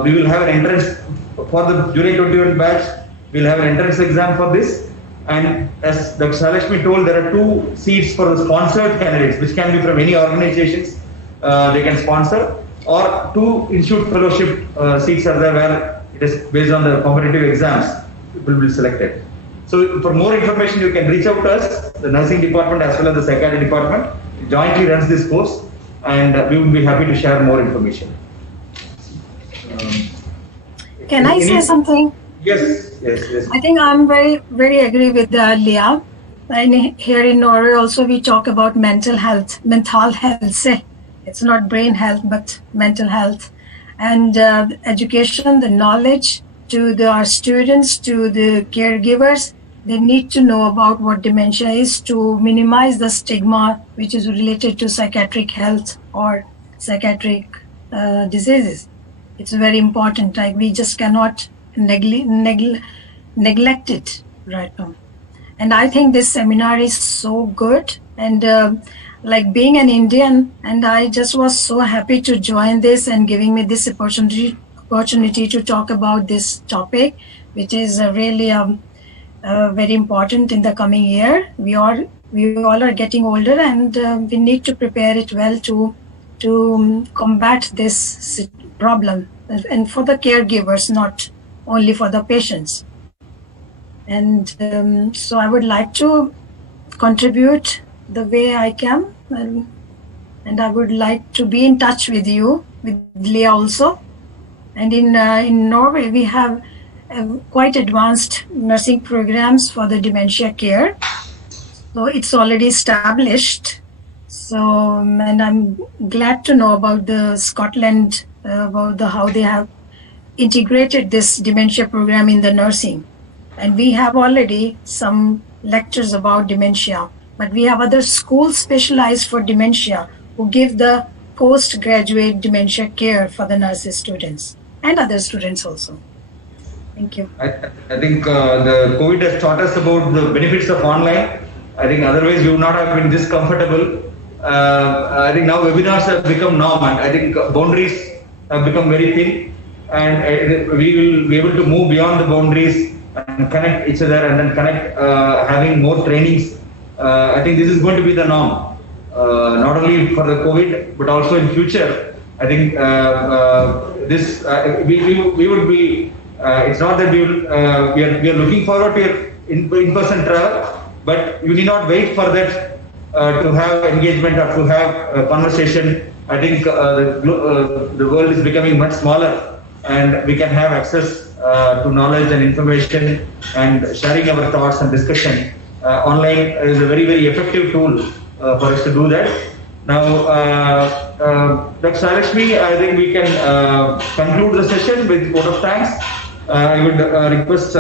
we will have an entrance for the July 21 batch. We'll have an entrance exam for this, and as Dr. Sailashmi told, there are 2 seats for the sponsored candidates, which can be from any organizations they can sponsor, or 2 institute fellowship seats are there where it is based on the competitive exams. Will be selected. So for more information, you can reach out to us, the nursing department as well as the psychiatry department. It jointly runs this course, and we would be happy to share more information. Can I say something? Yes. I think I'm very agree with Leah. And here in Norway also we talk about mental health. It's not brain health, but mental health. And education, the knowledge, to our students, to the caregivers, they need to know about what dementia is to minimize the stigma which is related to psychiatric health or psychiatric diseases. It's very important. Like, we just cannot neglect it right now. And I think this seminar is so good. And like being an Indian, and I just was so happy to join this and giving me this opportunity to talk about this topic, which is really very important in the coming year. We all are getting older, and we need to prepare it well to combat this problem, and for the caregivers, not only for the patients. And so I would like to contribute the way I can, and I would like to be in touch with you, with Leah also. And in Norway, we have quite advanced nursing programs for the dementia care. So it's already established. So, and I'm glad to know about the Scotland, about how they have integrated this dementia program in the nursing. And we have already some lectures about dementia, but we have other schools specialized for dementia who give the postgraduate dementia care for the nurses students and other students also. Thank you. I think the COVID has taught us about the benefits of online. I think otherwise we would not have been this comfortable. I think now webinars have become norm, and I think boundaries have become very thin, and we will be able to move beyond the boundaries and connect each other, and then connect, having more trainings. I think this is going to be the norm, not only for the COVID, but also in future. I think this we would be. It's not that we are looking forward to in-person travel, but you need not wait for that to have engagement or to have a conversation. I think the world is becoming much smaller, and we can have access to knowledge and information and sharing our thoughts and discussion. Online is a very, very effective tool for us to do that. Now, Dr. Sailashmi, I think we can conclude the session with vote of thanks. I would request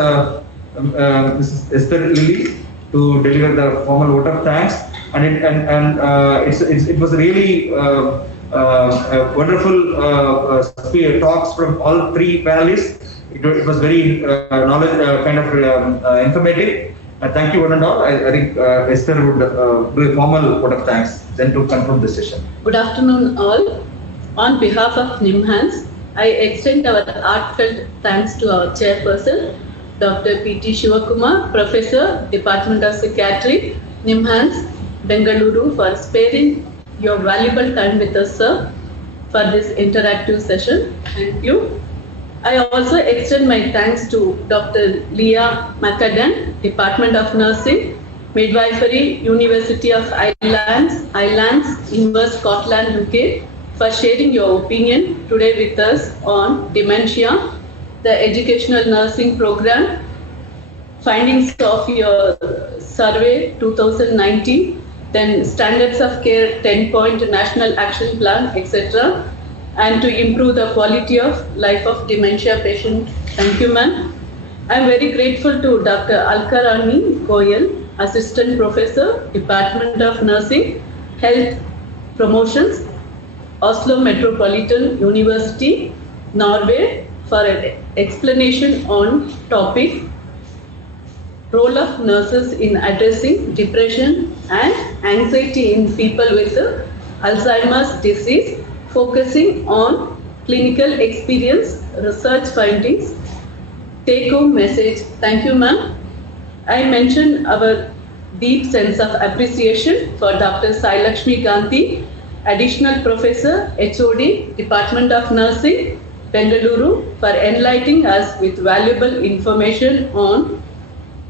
Mrs. Esther Lilly to deliver the formal vote of thanks. And it was really wonderful talks from all 3 panelists. It was very informative. Thank you one and all. I think Esther would do a formal vote of thanks, then to conclude the session. Good afternoon all. On behalf of NIMHANS, I extend our heartfelt thanks to our chairperson, Dr. P.T. Shivakumar, Professor, Department of Psychiatry, NIMHANS, Bengaluru, for sparing your valuable time with us, sir, for this interactive session. Thank you. I also extend my thanks to Dr. Leah McAdam, Department of Nursing, Midwifery, University of Islands, University Scotland, UK, for sharing your opinion today with us on dementia, the educational nursing program, findings of your survey 2019, then standards of care 10-point national action plan, etc., and to improve the quality of life of dementia patients. Thank you, ma'am. I am very grateful to Dr. Alkarani Goyal, Assistant Professor, Department of Nursing, Health Promotions, Oslo Metropolitan University, Norway, for an explanation on topic role of nurses in addressing depression and anxiety in people with Alzheimer's disease, focusing on clinical experience, research findings, take-home message. Thank you, ma'am. I mentioned our deep sense of appreciation for Dr. Sai Lakshmi Gandhi, Additional Professor, HOD, Department of Nursing, Bengaluru, for enlightening us with valuable information on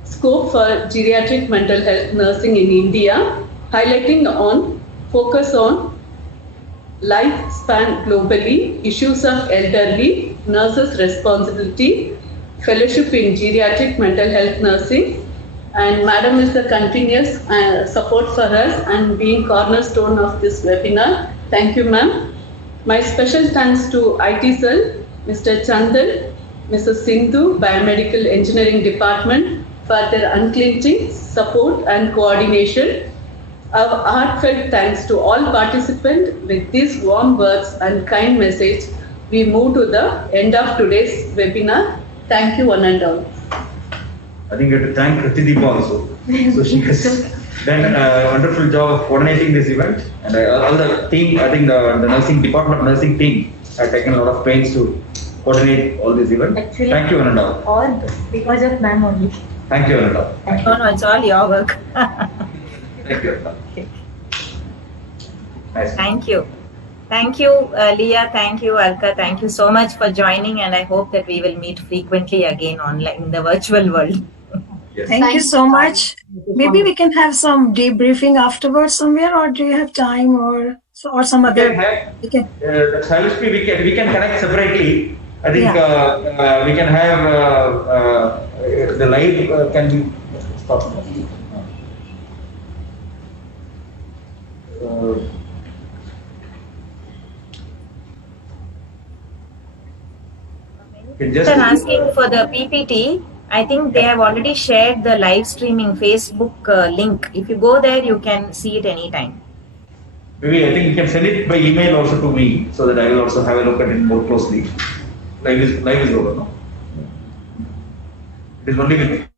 scope for geriatric mental health nursing in India, highlighting on focus on lifespan globally, issues of elderly, nurses' responsibility, fellowship in geriatric mental health nursing, and Madam is the continuous support for us and being cornerstone of this webinar. Thank you, ma'am. My special thanks to IT Cell, Mr. Chandan, Mrs. Sindhu, Biomedical Engineering Department, for their unclinching support and coordination. Our heartfelt thanks to all participants. With these warm words and kind message, we move to the end of today's webinar. Thank you, one and all. I think we have to thank Kritideep also. So she has done a wonderful job of coordinating this event, and all the team, I think the nursing department, nursing team, have taken a lot of pains to coordinate all this event. Actually, thank you, one and all. All because of ma'am only. Thank you, one and all. No, it's all your work. Thank you, one and all. Okay. Nice. Thank you. Thank you, Leah. Thank you, Alka. Thank you so much for joining, and I hope that we will meet frequently again online in the virtual world. Yes. Thank you so much. Maybe we can have some debriefing afterwards somewhere, or do you have time, or some other? We can we can connect separately. I think we can have the live can be stopped. Just asking for the PPT. I think they have already shared the live streaming Facebook link. If you go there, you can see it anytime. Maybe I think you can send it by email also to me, so that I will also have a look at it more closely. Live is over, no? It is only with